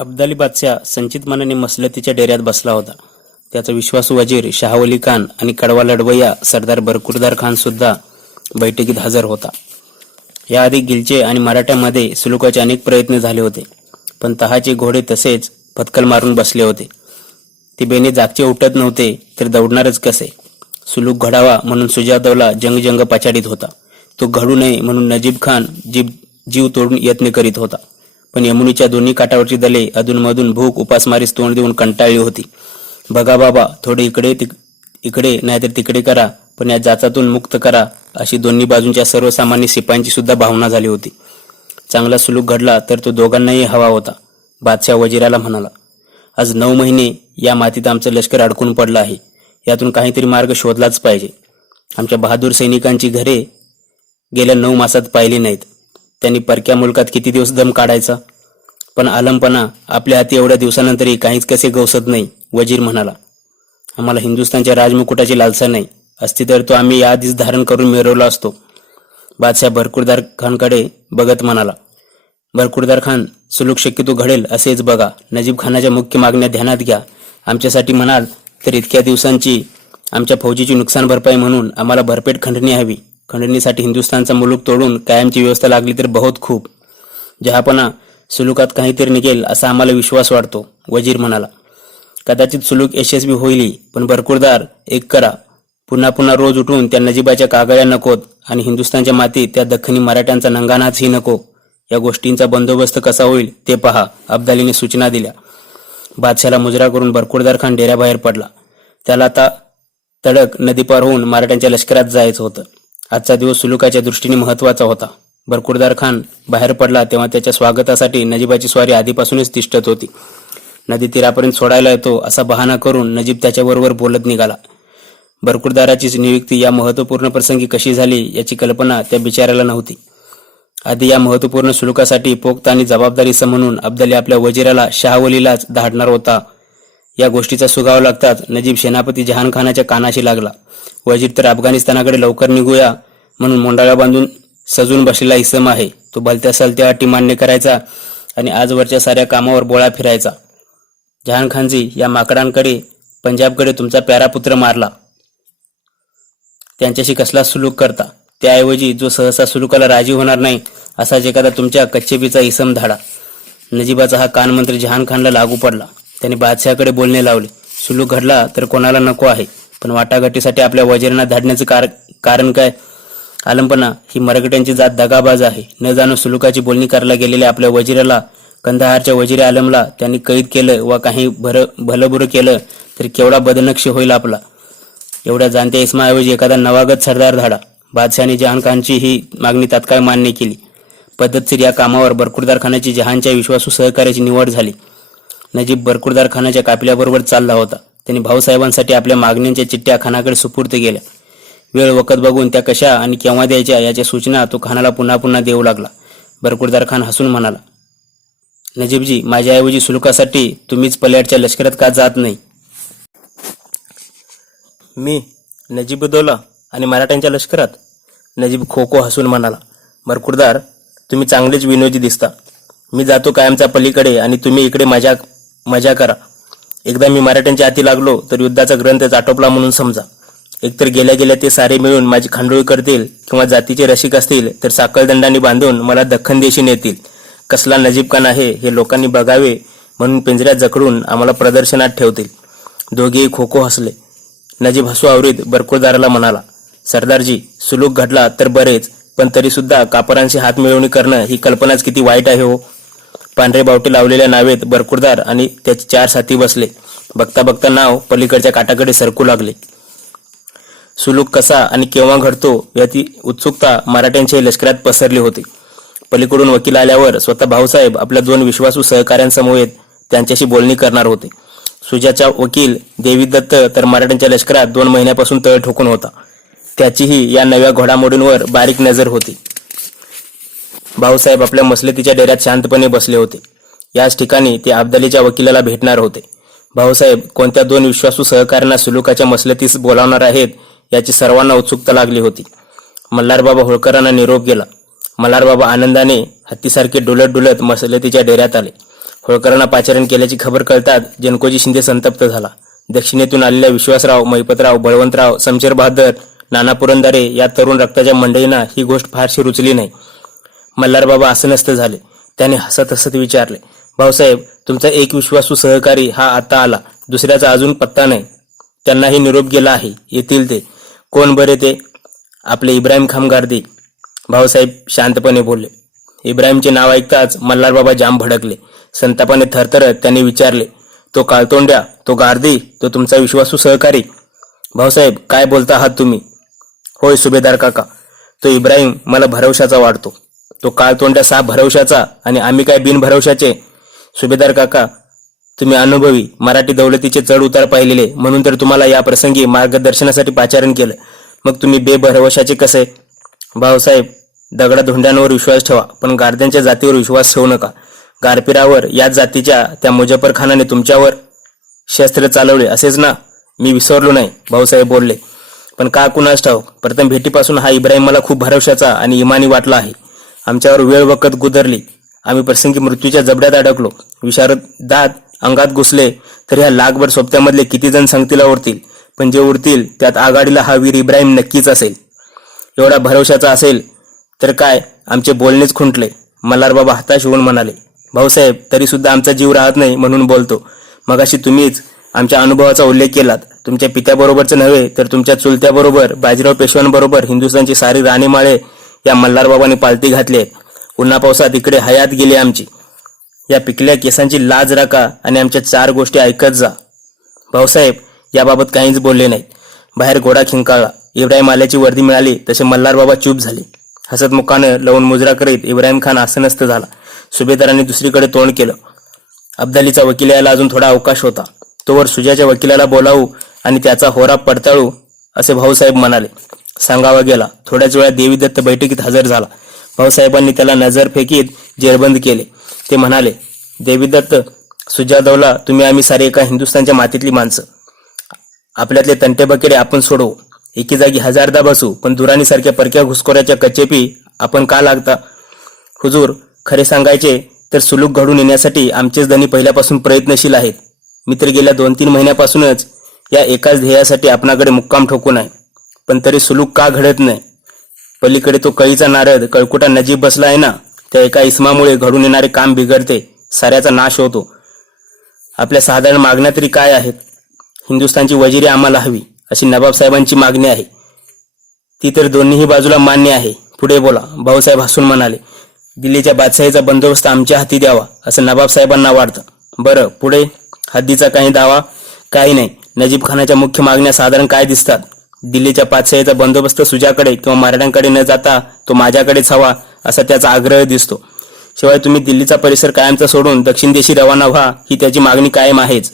अब्दाली बादशाह संचित मनाने मसलतीच्या डेऱ्यात बसला होता. त्याचा विश्वासू वजीर शाहवली खान आणि कडवा लढवय्या सरदार बरकुरदार खान सुद्धा बैठकीत हजर होता. याआधी गिलचे आणि मराठ्यामध्ये सुलुकाचे अनेक प्रयत्न झाले होते, पण तहाचे घोडे तसेच फतकल मारून बसले होते. ते बेने जागचे उठत नव्हते तर दौडणारच कसे. सुलूक घडावा म्हणून सुजादौला जंग पछाडीत होता. तो घडू नये म्हणून नजीब खान जीव तोडून यत्न करीत होता. पण यमुनीच्या दोन्ही काठावरची दले अधूनमधून भूक उपासमारीस तोंड देऊन कंटाळली होती. बघा बाबा, थोडे इकडे नाहीतर तिकडे करा, पण या जाचातून मुक्त करा, अशी दोन्ही बाजूंच्या सर्वसामान्य शिपायांची सुद्धा भावना झाली होती. चांगला सुलूक घडला तर तो दोघांनाही हवा होता. बादशाह वजीराला म्हणाला, आज 9 महिने या मातीत आमचं लष्कर अडकून पडलं आहे. यातून काहीतरी मार्ग शोधलाच पाहिजे. आमच्या बहादूर सैनिकांची घरे गेल्या 9 मासात पाहिली नाहीत. त्यांनी परक्या मुलकात किती दिवस दम काढायचा. पण आलमपणा आपल्या हाती एवढ्या दिवसानंतरही काहीच कसे गवसत नाही. वजीर म्हणाला, आम्हाला हिंदुस्थानच्या राजमुकुटाची लालसा नाही. असती तर तो आम्ही याआधीच धारण करून मिरवला असतो. बादशाह बरकुरदार खानकडे बघत म्हणाला, बरकुरदार खान, सुलूक शक्यतो घडेल असेच बघा. नजीब खानाच्या मुख्य मागण्या ध्यानात घ्या. आमच्यासाठी म्हणाल तर इतक्या दिवसांची आमच्या फौजीची नुकसान भरपाई म्हणून आम्हाला भरपेट खंडणी हवी. खंडणीसाठी हिंदुस्थानचा मुलूक तोडून कायमची व्यवस्था लागली तर बहुत खूप. जहापणा, सुलुकात काहीतरी निघेल असा आम्हाला विश्वास वाटतो. वजीर म्हणाला, कदाचित सुलूक यशस्वी होईल, पण बरकुरदार एक करा. पुन्हा रोज उठून त्या नजीबाच्या कागळ्या नकोत आणि हिंदुस्थानच्या मातीत त्या दख्खनी मराठ्यांचा नंगानाचही नको. या गोष्टींचा बंदोबस्त कसा होईल ते पहा. अब्दालीने सूचना दिल्या. बादशाला मुजरा करून बरकुरदार खान डेऱ्याबाहेर पडला. त्याला आता तडक नदी पार होऊन मराठ्यांच्या लष्करात जायचं होतं. आजचा दिवस सुलुकाच्या दृष्टीने महत्वाचा होता. बरकुरदार खान बाहेर पडला तेव्हा त्याच्या स्वागतासाठी नजीबाची स्वारी आधीपासूनच तिष्ठत होती. नदी तीरापर्यंत सोडायला येतो असा बहाणा करून नजीब त्याच्याबरोबर बोलत निघाला. बरकुरदाराचीच नियुक्ती या महत्त्वपूर्ण प्रसंगी कशी झाली याची कल्पना त्या बिचाऱ्याला नव्हती. आधी या महत्त्वपूर्ण सुलुकासाठी पोक्त आणि जबाबदारी म्हणून अब्दाली आपल्या वजीराला शाहवलीलाच धाडणार होता. या गोष्टीचा सुगावा लागताच नजीब सेनापती जहानखानाच्या कानाशी लागला. वजीर तर अफगाणिस्तानाकडे लवकर निघूया म्हणून मोंडाळा बांधून सजून बसलेला इसम आहे. तो भलत्या सलत्या अटी मान्य करायचा आणि आजवरच्या साऱ्या कामावर बोळा फिरायचा. जहानखानजी, या माकडांकडे पंजाबकडे तुमचा प्यारा पुत्र मारला. त्यांच्याशी कसला सुलूक करता. त्याऐवजी जो सहसा सुलुकाला राजी होणार नाही असाच एखादा तुमच्या कच्चेपीचा इसम धाडा. नजीबाचा हा कानमंत्र जहानखानला लागू पडला. त्याने बादशाहकडे बोलणे लावले. सुलूक घडला तर कोणाला नको आहे, पण वाटाघाटीसाठी आपल्या वजीरांना धाडण्याचं कारण काय. आलमपणा, ही मराठ्यांची जात दगाबाज आहे. न जाणून सुलुकाची बोलणी करायला गेलेल्या आपल्या वजीराला, कंदाहारच्या वजीर आलमला त्यांनी कैद केलं व काही भलबुरं केलं तर केवढा बदनक्ष होईल आपला. एवढ्या जाणत्या इसमाऐवजी एखादा नवागत सरदार धाडा. बादशाहने जहानखानची ही मागणी तात्काळ मान्य केली. पद्धतशीर या कामावर बरकुरदार खानाची जहानच्या विश्वासू सहकार्याची निवड झाली. नजीब बरकुरदार खानाच्या कापिल्याबरोबर चालला होता. त्यांनी भाऊसाहेबांसाठी आपल्या मागण्यांच्या चिठ्ठ्या खानाकडे सुपूर्द केल्या. वेळ वखत बघून त्या कशा आणि केव्हा द्यायच्या याच्या सूचना तो खानाला पुन्हा देऊ लागला. बरकुरदार खान हसून म्हणाला, नजीबजी, माझ्याऐवजी सुलुकासाठी तुम्हीच पल्याडच्या लष्करात का जात नाही. मी नजीबुद्दौला आणि मराठ्यांच्या लष्करात. नजीब खो हसून म्हणाला, बरकुरदार, तुम्ही चांगलेच विनोदी दिसता. मी जातो कायमच्या पलीकडे आणि तुम्ही इकडे मजा करा. एकदा मी मराठ्यांच्या हाती लागलो तर युद्धाचा ग्रंथच आटोपला म्हणून समजा. एकतर गेल्या ते सारे मिळून माझी खांडोळी करतील किंवा जातीचे रसिक असतील तर साखळदंडाने बांधून मला दख्खन देशी नेतील. कसला नजीब खान आहे हे लोकांनी बघावे म्हणून पिंजऱ्यात जखडून आम्हाला प्रदर्शनात ठेवतील. दोघेही खो हसले. नजीब हसू आवरीत बरकुरदाराला म्हणाला, सरदारजी, सुलूक घडला तर बरेच, पण तरी सुद्धा कापरांशी हात मिळवणी करणं ही कल्पनाच किती वाईट आहे हो. पांढरे बावटे लावलेल्या नावेत बरकुरदार आणि त्याचे 4 साथी बसले. बघता नाव पलीकडच्या काठाकडे सरकू लागले. सुलूक कसा आणि केव्हा घडतो याची उत्सुकता मराठ्यांच्या लष्करात पसरली होती. पलीकडून वकील आल्यावर स्वतः भाऊसाहेब आपल्या 2 विश्वासू सहकाऱ्यांसमवेत त्यांच्याशी बोलणी करणार होते. सुजाचा वकील देवीदत्त तर मराठ्यांच्या लष्करात 2 महिन्यापासून तळ ठोकून होता. त्याचीही या नव्या घोडामोडींवर बारीक नजर होती. भाऊसाहेब आपल्या मसलतीच्या डेऱ्यात शांतपणे बसले होते. याच ठिकाणी ते अब्दालीच्या वकिलाला भेटणार होते. भाऊसाहेब कोणत्या 2 विश्वासू सहकाऱ्यांना सुलुकाच्या मसलतीस बोलावणार आहेत याची सर्वांना उत्सुकता लागली होती. मल्हारबाबा होळकरांना निरोप गेला. मल्हारबाबा आनंदाने हत्तीसारखे डुलत मसलतीच्या डेऱ्यात आले. होळकरांना पाचारण केल्याची खबर कळताच जनकोजी शिंदे संतप्त झाला. दक्षिणेतून आलेल्या विश्वासराव, महिपतराव, बळवंतराव, समशेर बहादर, नाना पुरंदरे या तरुण रक्ताच्या मंडळींना ही गोष्ट फारशी रुचली नाही. मल्हारबाबा आसनस्थ झाले. त्याने हसत हसत विचारले, भाऊसाहेब, तुमचा एक विश्वासू सहकारी हा आता आला, दुसऱ्याचा अजून पत्ता नाही. त्यांनाही निरोप गेला आहे, येतील ते. कोण बरे ते? आपले इब्राहिम खान गारदी. भाऊसाहेब शांतपणे बोलले. इब्राहिमचे नाव ऐकताच मल्हारबाबा जाम भडकले. संतापाने थरथरत त्यांनी विचारले, तो काळतोंड्या, तो गारदी, तो तुमचा विश्वासू सहकारी? भाऊसाहेब, काय बोलता आहात तुम्ही? होय सुभेदार काका, तो इब्राहिम मला भरवशाचा वाटतो. तो काळतोंड्या साप भरवशाचा आणि आम्ही काय बिनभरवशाचे? सुभेदार काका, तुम्ही अनुभवी मराठी दौलतीचे चढ उतार पाहिलेले, म्हणून तर तुम्हाला या प्रसंगी मार्गदर्शनासाठी पाचारण केलं. मग तुम्ही बेभरवशाचे कसे? भाऊसाहेब, दगडाधोंड्यांवर विश्वास ठेवा, पण गारद्यांच्या जातीवर विश्वास ठेवू नका. गारपिरावर याच जातीच्या त्या मुजफ्फर खानाने तुमच्यावर शस्त्र चालवले असेच ना? मी विसरलो नाही, भाऊसाहेब बोलले. पण का कुणास ठाऊक, प्रथम भेटीपासून हा इब्राहिम मला खूप भरवशाचा आणि इमानी वाटला आहे. आमच्यावर वेळ वकत गुदरली. आम्ही प्रसंगी मृत्यूच्या जबड्यात अडकलो. विशारद दात अंगात घुसले तर ह्या लाखभर सोबत्यामधले किती जण संगतीला उरतील, पण जे उरतील त्यात आघाडीला हा वीर इब्राहिम नक्कीच असेल. एवढा भरवशाचा असेल तर काय आमचे बोलणेच खुंटले. मल्हारबाबा हताश होऊन म्हणाले, भाऊसाहेब, तरी सुद्धा आमचा जीव राहत नाही म्हणून बोलतो. मगाशी तुम्हीच आमच्या अनुभवाचा उल्लेख केलात. तुमच्या पित्याबरोबरच नव्हे तर तुमच्या चुलत्याबरोबर, बाजीराव पेशव्यांबरोबर हिंदुस्थानची सारी राणीमाळे या मल्हारबाबांनी पालती घातली आहे. उन्हा पावसात इकडे हयात गेली आमची. या पिकल्या केसांची लाज राखा आणि आमच्या 4 गोष्टी ऐकत जा. भाऊसाहेब याबाबत काहीच बोलले नाहीत. बाहेर घोडा खिंकाळला. इब्राहिम आल्याची वर्दी मिळाली तसे मल्हारबाबा चूप झाले. हसत मुखानं लवून मुजरा करीत इब्राहिम खान आसनस्थ झाला. सुभेदारांनी दुसरीकडे तोंड केलं. अब्दालीचा वकील यायला अजून थोडा अवकाश होता. तोवर सुजाच्या वकिलाला बोलावू आणि त्याचा होरा पडताळू असे भाऊसाहेब म्हणाले. सांगावा गेला. थोड्याच वेळात देवीदत्त बैठकीत हजर झाला. भाऊसाहेबांनी त्याला नजर फेकीत जेरबंद केले. ते म्हणाले, देवीदत्त, सुजादौला, तुम्ही आम्ही सारे एका हिंदुस्थानच्या मातीतली माणसं. आपल्यातले तंटे बकेडे आपण सोडवू. एकी जागी हजारदा बसू, पण दुराणीसारख्या परक्या घुसखोऱ्याच्या कचेपी आपण का लागता? हुजूर, खरे सांगायचे तर सुलूक घडून येण्यासाठी आमचेच धनी पहिल्यापासून प्रयत्नशील आहेत. मित्र गेल्या 2-3 महिन्यापासूनच या एकाच ध्येयासाठी आपणाकडे मुक्काम ठोकून आहे. पण तरी सुलूक का घडत नाही? पलीकडे तो कळीचा नारद कळकुटा नजीब बसला आहे ना, त्या एका इस्मामुळे घडून येणारे काम बिघडते, साऱ्याचा नाश होतो. आपल्या साधारण मागण्या तरी काय आहेत? हिंदुस्थानची वजिरी आम्हाला हवी अशी नवाबसाहेबांची मागणी आहे. ती तर दोन्हीही बाजूला मान्य आहे. पुढे बोला. भाऊसाहेब हसून म्हणाले, दिल्लीच्या बादशाहीचा बंदोबस्त आमच्या हाती द्यावा असं नवाबसाहेबांना वाटतं. बरं, पुढे? हद्दीचा काही दावा? काही नाही. नजीब खानाच्या मुख्य मागण्या साधारण काय दिसतात? दिल्लीच्या बादशाहीचा बंदोबस्त सुजाकडे किंवा मराठ्यांकडे न जाता तो माझ्याकडेच हवा असा त्याचा आग्रह दिसतो. शिवाय तुम्ही दिल्लीचा परिसर कायमचा सोडून दक्षिण देशी रवाना व्हा ही त्याची मागणी कायम आहेच.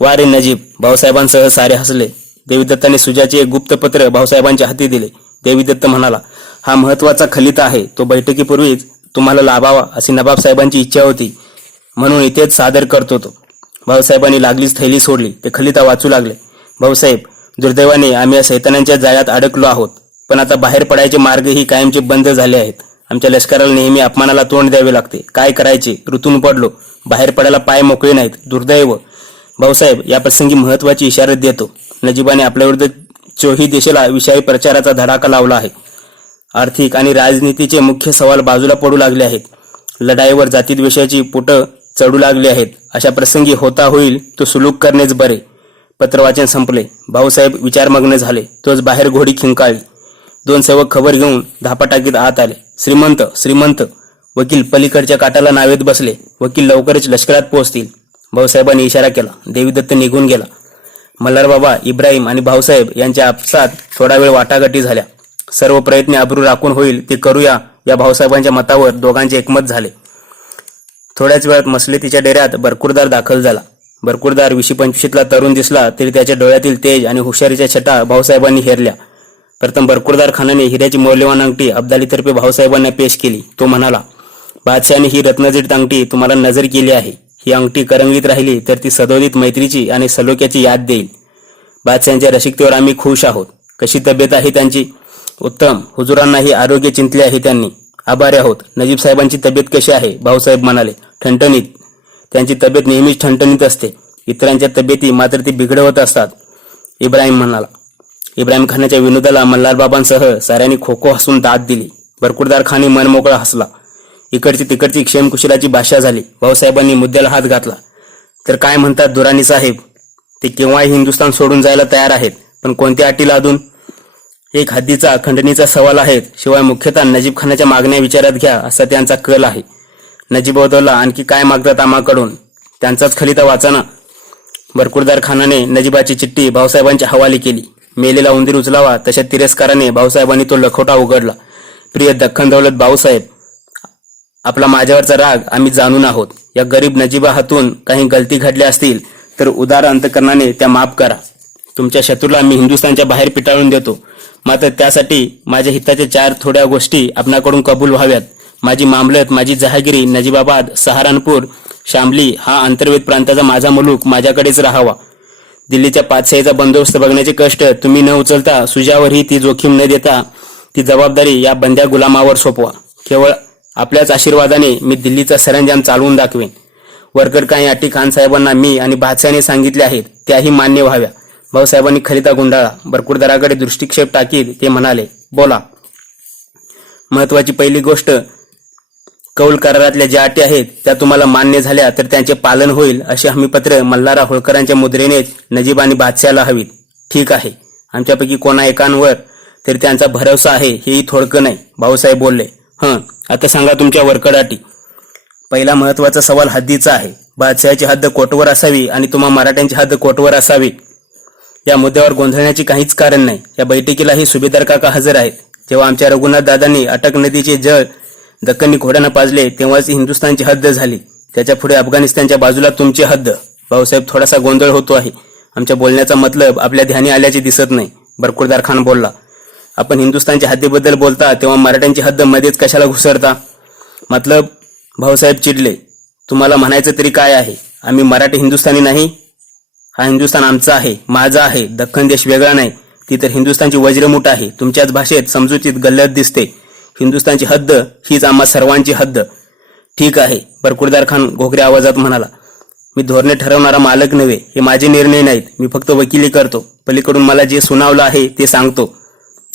वा रे नजीब, भाऊसाहेबांसह सारे हसले. देवीदत्ताने सुजाचे एक गुप्तपत्र भाऊसाहेबांच्या हाती दिले. देवीदत्त म्हणाला, हा महत्वाचा खलिता आहे. तो बैठकीपूर्वीच तुम्हाला लाभावा अशी नवाबसाहेबांची इच्छा होती, म्हणून इथेच सादर करतो तो. भाऊसाहेबांनी लागलीच थैली सोडली. ते खलिता वाचू लागले. भाऊसाहेब, दुर्दैवाने आम्ही या सैतानांच्या जाळ्यात अडकलो आहोत. पण आता बाहेर पडायचे मार्गही कायमचे बंद झाले आहेत. आमच्या लष्कराला नेहमी अपमानाला तोंड द्यावे लागते. काय करायचे? ऋतून पडलो. बाहेर पडायला पाय मोकळे नाहीत. दुर्दैव. भाऊसाहेब, या प्रसंगी महत्वाची इशारत देतो. नजीबाने आपल्याविरुद्ध 4ही देशाला विषयी प्रचाराचा धडाका लावला आहे. आर्थिक आणि राजनीतीचे मुख्य सवाल बाजूला पडू लागले आहेत. लढाईवर जातीद्वेषाची पोटं चढू लागली आहेत. अशा प्रसंगी होता होईल तो सुलूक करणेच बरे. पत्रवाचन संपले. भाऊसाहेब विचारमग्न झाले. तोच बाहेर घोडी खिंकाळली. 2 सेवक खबर घेऊन धापाटाकीत आत आले. श्रीमंत, श्रीमंत. वकील पलीकडच्या काटाला नावेत बसले. वकील लवकरच लष्करात पोहोचतील. भाऊसाहेबांनी इशारा केला. देवीदत्त निघून गेला. मल्हारबाबा, इब्राहिम आणि भाऊसाहेब यांच्या आपसात थोडा वेळ वाटाघाटी झाल्या. सर्व प्रयत्न अब्रू राखून होईल ते करूया या भाऊसाहेबांच्या मतावर दोघांचे एकमत झाले. थोड्याच वेळात मसलतीच्या डेऱ्यात बरकुरदार दाखल झाला. बरकुरदार 20-25ला तरुण दिसला तरी त्याच्या डोळ्यातील तेज आणि हुशारीच्या छटा भाऊसाहेबांनी हेरल्या. प्रथम बरकुरदार खानाने हिऱ्याची मौल्यवान अंगठी अब्दालीतर्फे भाऊसाहेबांना पेश केली. तो म्हणाला, बादशाहाने ही रत्नजडित अंगठी तुम्हाला नजर केली आहे. ही अंगठी करंगलीत राहिली तर ती सदोदित मैत्रीची आणि सलोख्याची याद देईल. बादशाहांच्या रसिकतेवर आम्ही खुश आहोत. कशी तब्येत आहे त्यांची? उत्तम. हुजुरांनाही आरोग्य चिंतले आहे त्यांनी. आभारी आहोत. नजीब साहेबांची तब्येत कशी आहे? भाऊसाहेब म्हणाले, ठणठणीत. त्यांची तब्येत नेहमीच ठणठणीत असते, इतरांच्या तब्येती मात्र ती बिघडवत असतात, इब्राहिम म्हणाला. इब्राहिम खानाच्या विनोदाला मल्हारबाबांसह साऱ्यांनी खो खो हसून दाद दिली. बरकुरदार खानही मनमोकळा हसला. इकडची तिकडची क्षेमकुशलाची भाषा झाली. भाऊसाहेबांनी मुद्द्याला हात घातला. तर काय म्हणतात दुराणी साहेब? ते केव्हाही हिंदुस्थान सोडून जायला तयार आहेत, पण कोणत्या अटी लादून? एक हद्दीचा खंडणीचा सवाल आहेत. शिवाय मुख्यतः नजीब खानाच्या मागण्या विचारात घ्या असा त्यांचा कल आहे. नजीबउद्दौला आणखी काय मागतात आम्हाकडून? त्यांचाच खलिता वाचा ना. बरकुरदार खानाने नजीबाची चिठ्ठी भाऊसाहेबांच्या हवाली केली. मेलेला उंदीर उचलावा तशा तिरस्काराने भाऊसाहेबांनी तो लखोटा उघडला. प्रिय दख्खन दौलत भाऊसाहेब, आपला माझ्यावरचा राग आम्ही जाणून आहोत. या गरीब नजीबा हातून काही गलती घडल्या असतील तर उदार अंतकरणाने त्या माफ करा. तुमच्या शत्रूला मी हिंदुस्थानच्या बाहेर पिटाळून देतो, मात्र त्यासाठी माझ्या हिताच्या 4 थोड्या गोष्टी आपणाकडून कबूल व्हाव्यात. माझी मामलत, माझी जहागिरी, नजीबाबाद, सहारनपूर, शामली हा अंतर्वेद प्रांताचा माझा मुलूक माझ्याकडेच राहावा. दिल्लीच्या पातशाहीचा बंदोबस्त बघण्याचे कष्ट तुम्ही न उचलता, सुजावरही ती जोखीम न देता ती जबाबदारी या बंद्या गुलामावर सोपवा. केवळ आपल्याच आशीर्वादाने मी दिल्लीचा सरंजाम चालवून दाखवेन. वरकर काही अटी खान साहेबांना मी आणि बादशाहने सांगितले आहेत, त्याही मान्य व्हाव्या. भाऊसाहेबांनी खलिता गुंडाळा. बरकुरदाराकडे दृष्टिक्षेप टाकीत ते म्हणाले, बोला. महत्वाची पहिली गोष्ट, कौल करारातल्या ज्या अटी आहेत त्या तुम्हाला मान्य झाल्या तर त्यांचे पालन होईल अशी हमीपत्र मल्हारा होळकरांच्या मुद्रेने नजीब आणि बादशाहला हवीत. ठीक आहे, आमच्यापैकी कोणा एकांवर तरी त्यांचा भरवसा आहे हेही थोडकं नाही, भाऊसाहेब बोलले. आता सांगा तुमच्या वरकड अटी. पहिला महत्वाचा सवाल हद्दीचा आहे. बादशाहाची हद्द कोटवर असावी आणि तुम्हा मराठ्यांची हद्द कोटवर असावी. या मुद्द्यावर गोंधळण्याची काहीच कारण नाही. या बैठकीलाही सुभेदार काका हजर आहेत. जेव्हा आमच्या रघुनाथ दादांनी अटक नदीचे जळ दक्कनी घोड्यानं पाजले तेव्हाच हिंदुस्थानची हद्द झाली. त्याच्या पुढे अफगाणिस्तानच्या बाजूला तुमची हद्द. भाऊसाहेब, थोडासा गोंधळ होतो आहे. आमच्या बोलण्याचा मतलब आपल्या ध्यानी आल्याचे दिसत नाही, बरकुरदार खान बोलला. आपण हिंदुस्थानच्या हद्दीबद्दल बोलता तेव्हा मराठ्यांची हद्द मध्येच कशाला घुसरता? मतलब? भाऊसाहेब चिडले. तुम्हाला म्हणायचं तरी काय आहे? आम्ही मराठी हिंदुस्थानी नाही? हा हिंदुस्थान आमचा आहे, माझा आहे. दख्खन देश वेगळा नाही. ती तर हिंदुस्थानची वज्रमूठ आहे. तुमच्याच भाषेत समजुतीत गल्लत दिसते. हिंदुस्थानची हद्द हीच आम्हा सर्वांची हद्द. ठीक आहे, बरकुरदार खान घोगऱ्या आवाजात म्हणाला. मी धोरणे ठरवणारा मालक नव्हे. हे माझे निर्णय नाहीत. मी फक्त वकिली करतो. पलीकडून मला जे सुनावलं आहे ते सांगतो.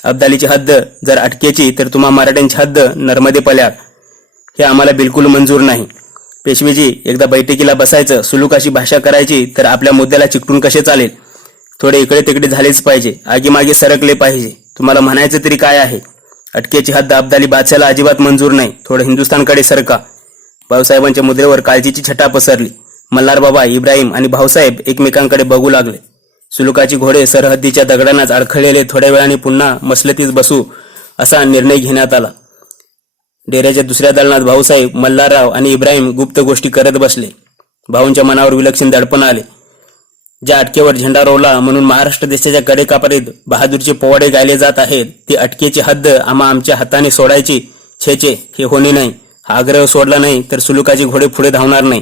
अब्दालीची हद्द जर अटकेची तर तुम्हा मराठ्यांची हद्द नर्मदे पल्यार. हे आम्हाला बिलकुल मंजूर नाही. पेशवेजी, एकदा बैठकीला बसायचं, सुलूकाशी भाषा करायची तर आपल्या मुद्द्याला चिकटून कसे चालेल? थोडे इकडे तिकडे झालेच पाहिजे, आगीमागे सरकले पाहिजे. तुम्हाला म्हणायचं तरी काय आहे? अटकेची हद्द अब्दाली बादशाला अजिबात मंजूर नाही. थोडं हिंदुस्थानकडे सरका. भाऊसाहेबांच्या मुद्रेवर काळजीची छटा पसरली. मल्हारबाबा, इब्राहिम आणि भाऊसाहेब एकमेकांकडे बघू लागले. सुलुकाची घोडे सरहद्दीच्या दगडांनाच अडखळलेले थोड्या वेळाने पुन्हा मसलतीत बसू असा निर्णय घेण्यात आला. डेऱ्याच्या दुसऱ्या दालनात भाऊसाहेब, मल्हारराव आणि इब्राहिम गुप्त गोष्टी करत बसले. भाऊंच्या मनावर विलक्षण दडपण आले. ज्या अटकेवर झेंडा रोवला म्हणून महाराष्ट्र देशाच्या कडेकापरीत बहादूरचे पोवाडे गायले जात आहेत, ती अटकेची हद्द आमच्या हाताने सोडायची छे, हे होणे नाही. हा आग्रह सोडला नाही तर सुलुकाची घोडे पुढे धावणार नाही.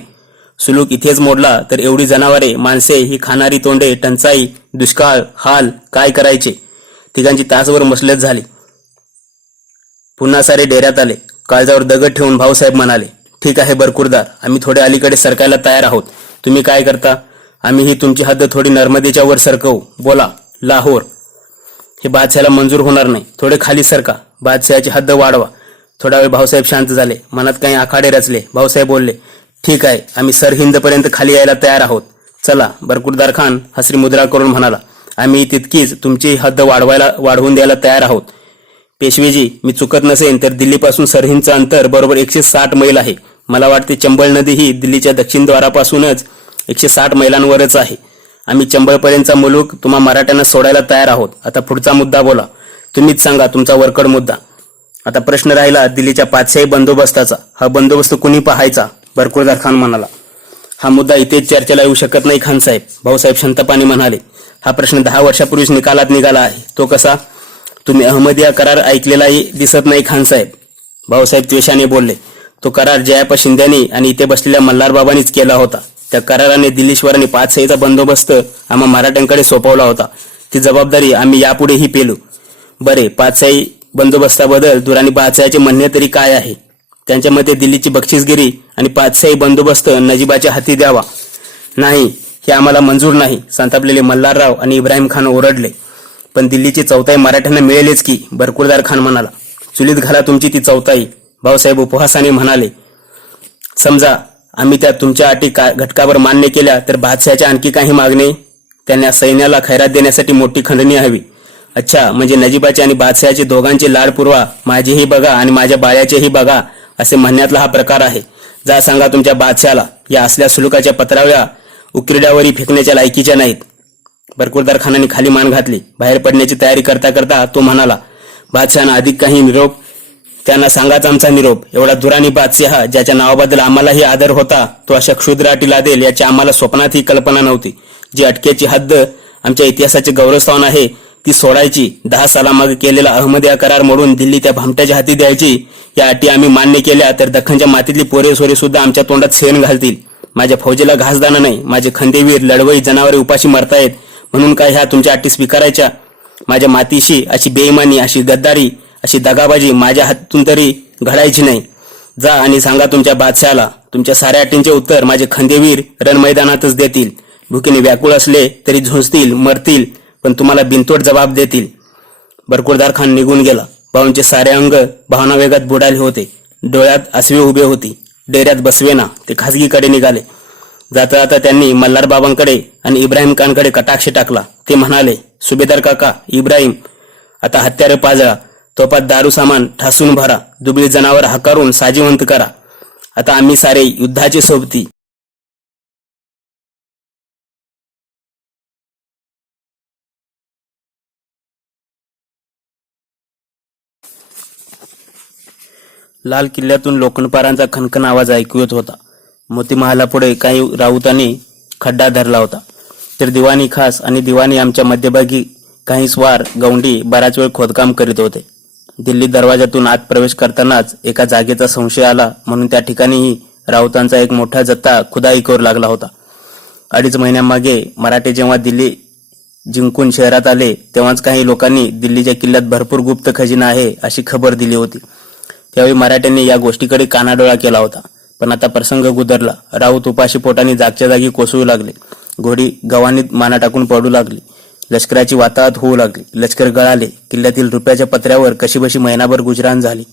सुलूक इथेच मोडला तर एवढी जनावरे, माणसे, ही खाणारी तोंडे, टंचाई, दुष्काळ, हाल काय करायचे? तिघांची तासभर मसलत झाली. पुन्हा सारे डेऱ्यात आले. काळजावर दगड ठेवून भाऊसाहेब म्हणाले, ठीक आहे बरकुरदार, आम्ही थोडे अलीकडे सरकायला तयार आहोत. तुम्ही काय करता? आम्हीही तुमची हद्द थोडी नर्मदेच्या वर सरकवू. बोला. लाहोर. हे बादशाहाला मंजूर होणार नाही. थोडे खाली सरका. बादशाहाची हद्द वाढवा. थोडा वेळ भाऊसाहेब शांत झाले. मनात काही आखाडे रचले. भाऊसाहेब बोलले, ठीक आहे, आम्ही सरहिंदपर्यंत खाली यायला तयार आहोत. चला. बरकुरदार खान हसरी मुद्रा करून म्हणाला, आम्ही तितकीच तुमची हद्द वाढवून द्यायला तयार आहोत. पेशवेजी, मी चुकत नसेन तर दिल्लीपासून सरहिंदचं अंतर बरोबर 160 मैल आहे. मला वाटते चंबळ नदी ही दिल्लीच्या दक्षिण द्वारापासूनच 160 मैलांवरच आहे. आम्ही चंबळपर्यंतचा मुलूक तुम्हा मराठ्यांना सोडायला तयार आहोत. आता पुढचा मुद्दा बोला. तुम्हीच सांगा तुमचा वरकड मुद्दा. आता प्रश्न राहिला दिल्लीच्या पाचशाही बंदोबस्ताचा. हा बंदोबस्त कुणी पाहायचा? बरकुरदार खान म्हणाला, हा मुद्दा इथेच चर्चेला येऊ शकत नाही खानसाहेब. भाऊसाहेब शांतपणे म्हणाले, हा प्रश्न 10 वर्षापूर्वीच निकालात निघाला आहे. तो कसा? तुम्ही अहमदिया करार ऐकलेलाही दिसत नाही खानसाहेब. भाऊसाहेब द्वेषाने बोलले, तो करार जयाप्पा शिंद्यांनी आणि इथे बसलेल्या मल्हारबाबांनीच केला होता. त्या कराराने दिल्लीश्वरांनी पाचशाहीचा बंदोबस्त आम्हा मराठ्यांकडे सोपवला होता. ती जबाबदारी आम्ही यापुढेही पेलू. बरे, पाचशाही बंदोबस्ताबद्दल दुराणी बादशाहाचे म्हणणे तरी काय आहे? त्यांच्या मते दिल्लीची बक्षीसगिरी आणि पाचशाही बंदोबस्त नजीबाच्या हाती द्यावा. नाही, हे आम्हाला मंजूर नाही. संतापलेले मल्हारराव आणि इब्राहिम खान ओरडले. पण दिल्लीची चौथाई मराठ्यांना मिळेलच की, बरकुरदार खान म्हणाला. चुलीत घाला तुमची ती चौथाई. भाऊसाहेब उपहासाने म्हणाले. समजा आम्ही त्या तुमच्या अटी घटकावर मान्य केल्या तर बादशाहच्या आणखी काही मागणे? त्यांना सैन्याला खैरात देण्यासाठी मोठी खंडणी हवी. अच्छा, म्हणजे नजीबाचे आणि बादशाहचे दोघांचे लाड पुरवा, माझेही बघा आणि माझ्या बाळ्याचेही बघा, असे म्हणण्यातला हा प्रकार आहे. जा सांगा तुमच्या बादशाहला, या असल्या सुलुकाच्या पत्रावळ्या उकिरड्यावरही फेकण्याच्या लायकीच्या नाहीत. बरकुरदार खानाने खाली मान घातली. बाहेर पडण्याची तयारी करता करता तो म्हणाला. बादशहाना अधिक काही निरोप? त्यांना सांगाच आमचा निरोप. एवढा दुराणी बादशाह, ज्याच्या नावाबद्दल आम्हालाही आदर होता, तो अशा क्षुद्र अटी लादेल याची आम्हाला स्वप्नातही कल्पना नव्हती. जी अटकेची हद्द आमच्या इतिहासाचे गौरवस्थान आहे ती सोडायची. 10 सालामागे केलेला अहमदिया करार मोडून दिल्ली त्या भामट्याच्या हाती द्यायची. या अटी आम्ही मान्य केल्या तर दख्खनच्या मातीतली पोरे सोरे सुद्धा आमच्या तोंडात शेण घालतील. माझ्या फौजेला घासदाणा नाही. माझे खंदेवीर लढवई जनावरे उपाशी मरतायत म्हणून काय ह्या तुमच्या अटी स्वीकारायच्या? माझ्या मातीशी अशी बेईमानी, अशी गद्दारी, अशी दगाबाजी माझ्या हातून तरी घडायची नाही. जा आणि सांगा तुमच्या बादशाहाला, तुमच्या साऱ्या अटींचे उत्तर माझे खंदेवीर रणमैदानातच देतील. भुकीने व्याकुळ असले तरी झुंजतील, मरतील, पण तुम्हाला बिनतोड जबाब देतील. बरकुरदार खान निघून गेला. भाऊंचे सारे अंग भावनावेगात बुडाले होते. डोळ्यात आसवे उभे होती. डेऱ्यात बसवेना, ते खासगीकडे निघाले. जाता जाता त्यांनी मल्हार बाबांकडे आणि इब्राहिम खानकडे कटाक्ष टाकला. ते म्हणाले, सुभेदार काका, इब्राहिम, आता हत्यारे पाजळा, तोपात दारू सामान ठासून भरा, दुबळी जनावर हकारून साजीवंत करा. आता आम्ही सारे युद्धाची सोबती. लाल किल्ल्यातून लोखंडपारांचा खणखण आवाज ऐकू येत होता. मोती महालापुढे काही राऊतांनी खड्डा धरला होता, तर दिवाणी खास आणि दिवाणी आमच्या मध्यभागी काही स्वार गौंडी बराच वेळ खोदकाम करीत होते. दिल्ली दरवाजातून आत प्रवेश करतानाच एका जागेचा संशय आला म्हणून त्या ठिकाणीही राऊतांचा एक मोठा जत्था खुदाई करू लागला होता. 2.5 महिन्यांमागे मराठे जेव्हा दिल्ली जिंकून शहरात आले तेव्हाच काही लोकांनी दिल्लीच्या किल्ल्यात भरपूर गुप्त खजिना आहे अशी खबर दिली होती. त्यावेळी मराठ्यांनी या गोष्टीकडे कानाडोळा केला होता. पण आता प्रसंग गुदरला. राऊत उपाशी पोटाने जागच्या जागी कोसळू लागले. घोडी गव्हाणीत माना टाकून पडू लागली. लष्कराची वाताहत होऊ लागली. लष्कर गळाले. किल्ल्यातील रुपयाच्या पत्र्यावर कशीबशी महिनाभर गुजराण झाली.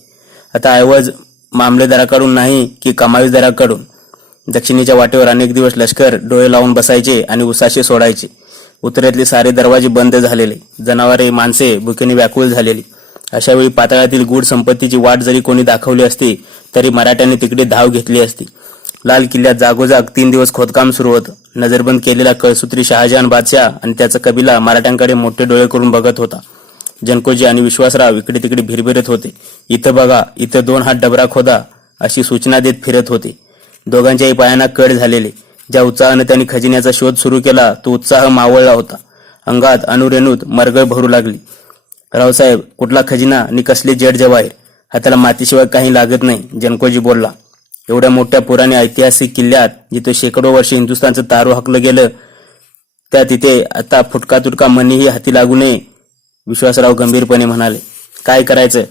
आता ऐवज मामलेदाराकडून नाही की कमावीदाराकडून. दक्षिणेच्या वाटेवर अनेक दिवस लष्कर डोळे लावून बसायचे आणि उसाशे सोडायचे. उत्तरेतले सारे दरवाजे बंद झालेले. जनावरे, माणसे भुकेने व्याकुळ झालेली. अशावेळी पाताळातील गूढ संपत्तीची वाट जरी कोणी दाखवली असती तरी मराठ्यांनी तिकडे धाव घेतली असती. लाल किल्ल्यात जागोजाग 3 दिवस खोदकाम सुरू होतं. नजरबंद केलेला कळसूत्री शहाजहान बादशाह आणि त्याचा कबिला मराठ्यांकडे मोठे डोळे करून बघत होता. जनकोजी आणि विश्वासराव इकडे तिकडे भिरभिरत होते. इथं बघा, इथं 2 हात डबरा खोदा अशी सूचना देत फिरत होते. दोघांच्याही पायांना कड झालेले. ज्या उत्साहानं त्यांनी खजिन्याचा शोध सुरू केला तो उत्साह मावळला होता. अंगात अनुरेणूत मरगळ भरू लागली. रावसाहेब, कुठला खजिना आणि कसले जेड जवाहीर, हाताला मातीशिवाय काही लागत नाही, जनकोजी बोलला. एवढ्या मोठ्या पुराने ऐतिहासिक किल्ल्यात जिथे शेकडो वर्ष हिंदुस्थानचं तारू हाकलं गेलं त्या तिथे आता फुटका तुटका मनीही हाती लागू नये. विश्वासराव गंभीरपणे म्हणाले. काय करायचं?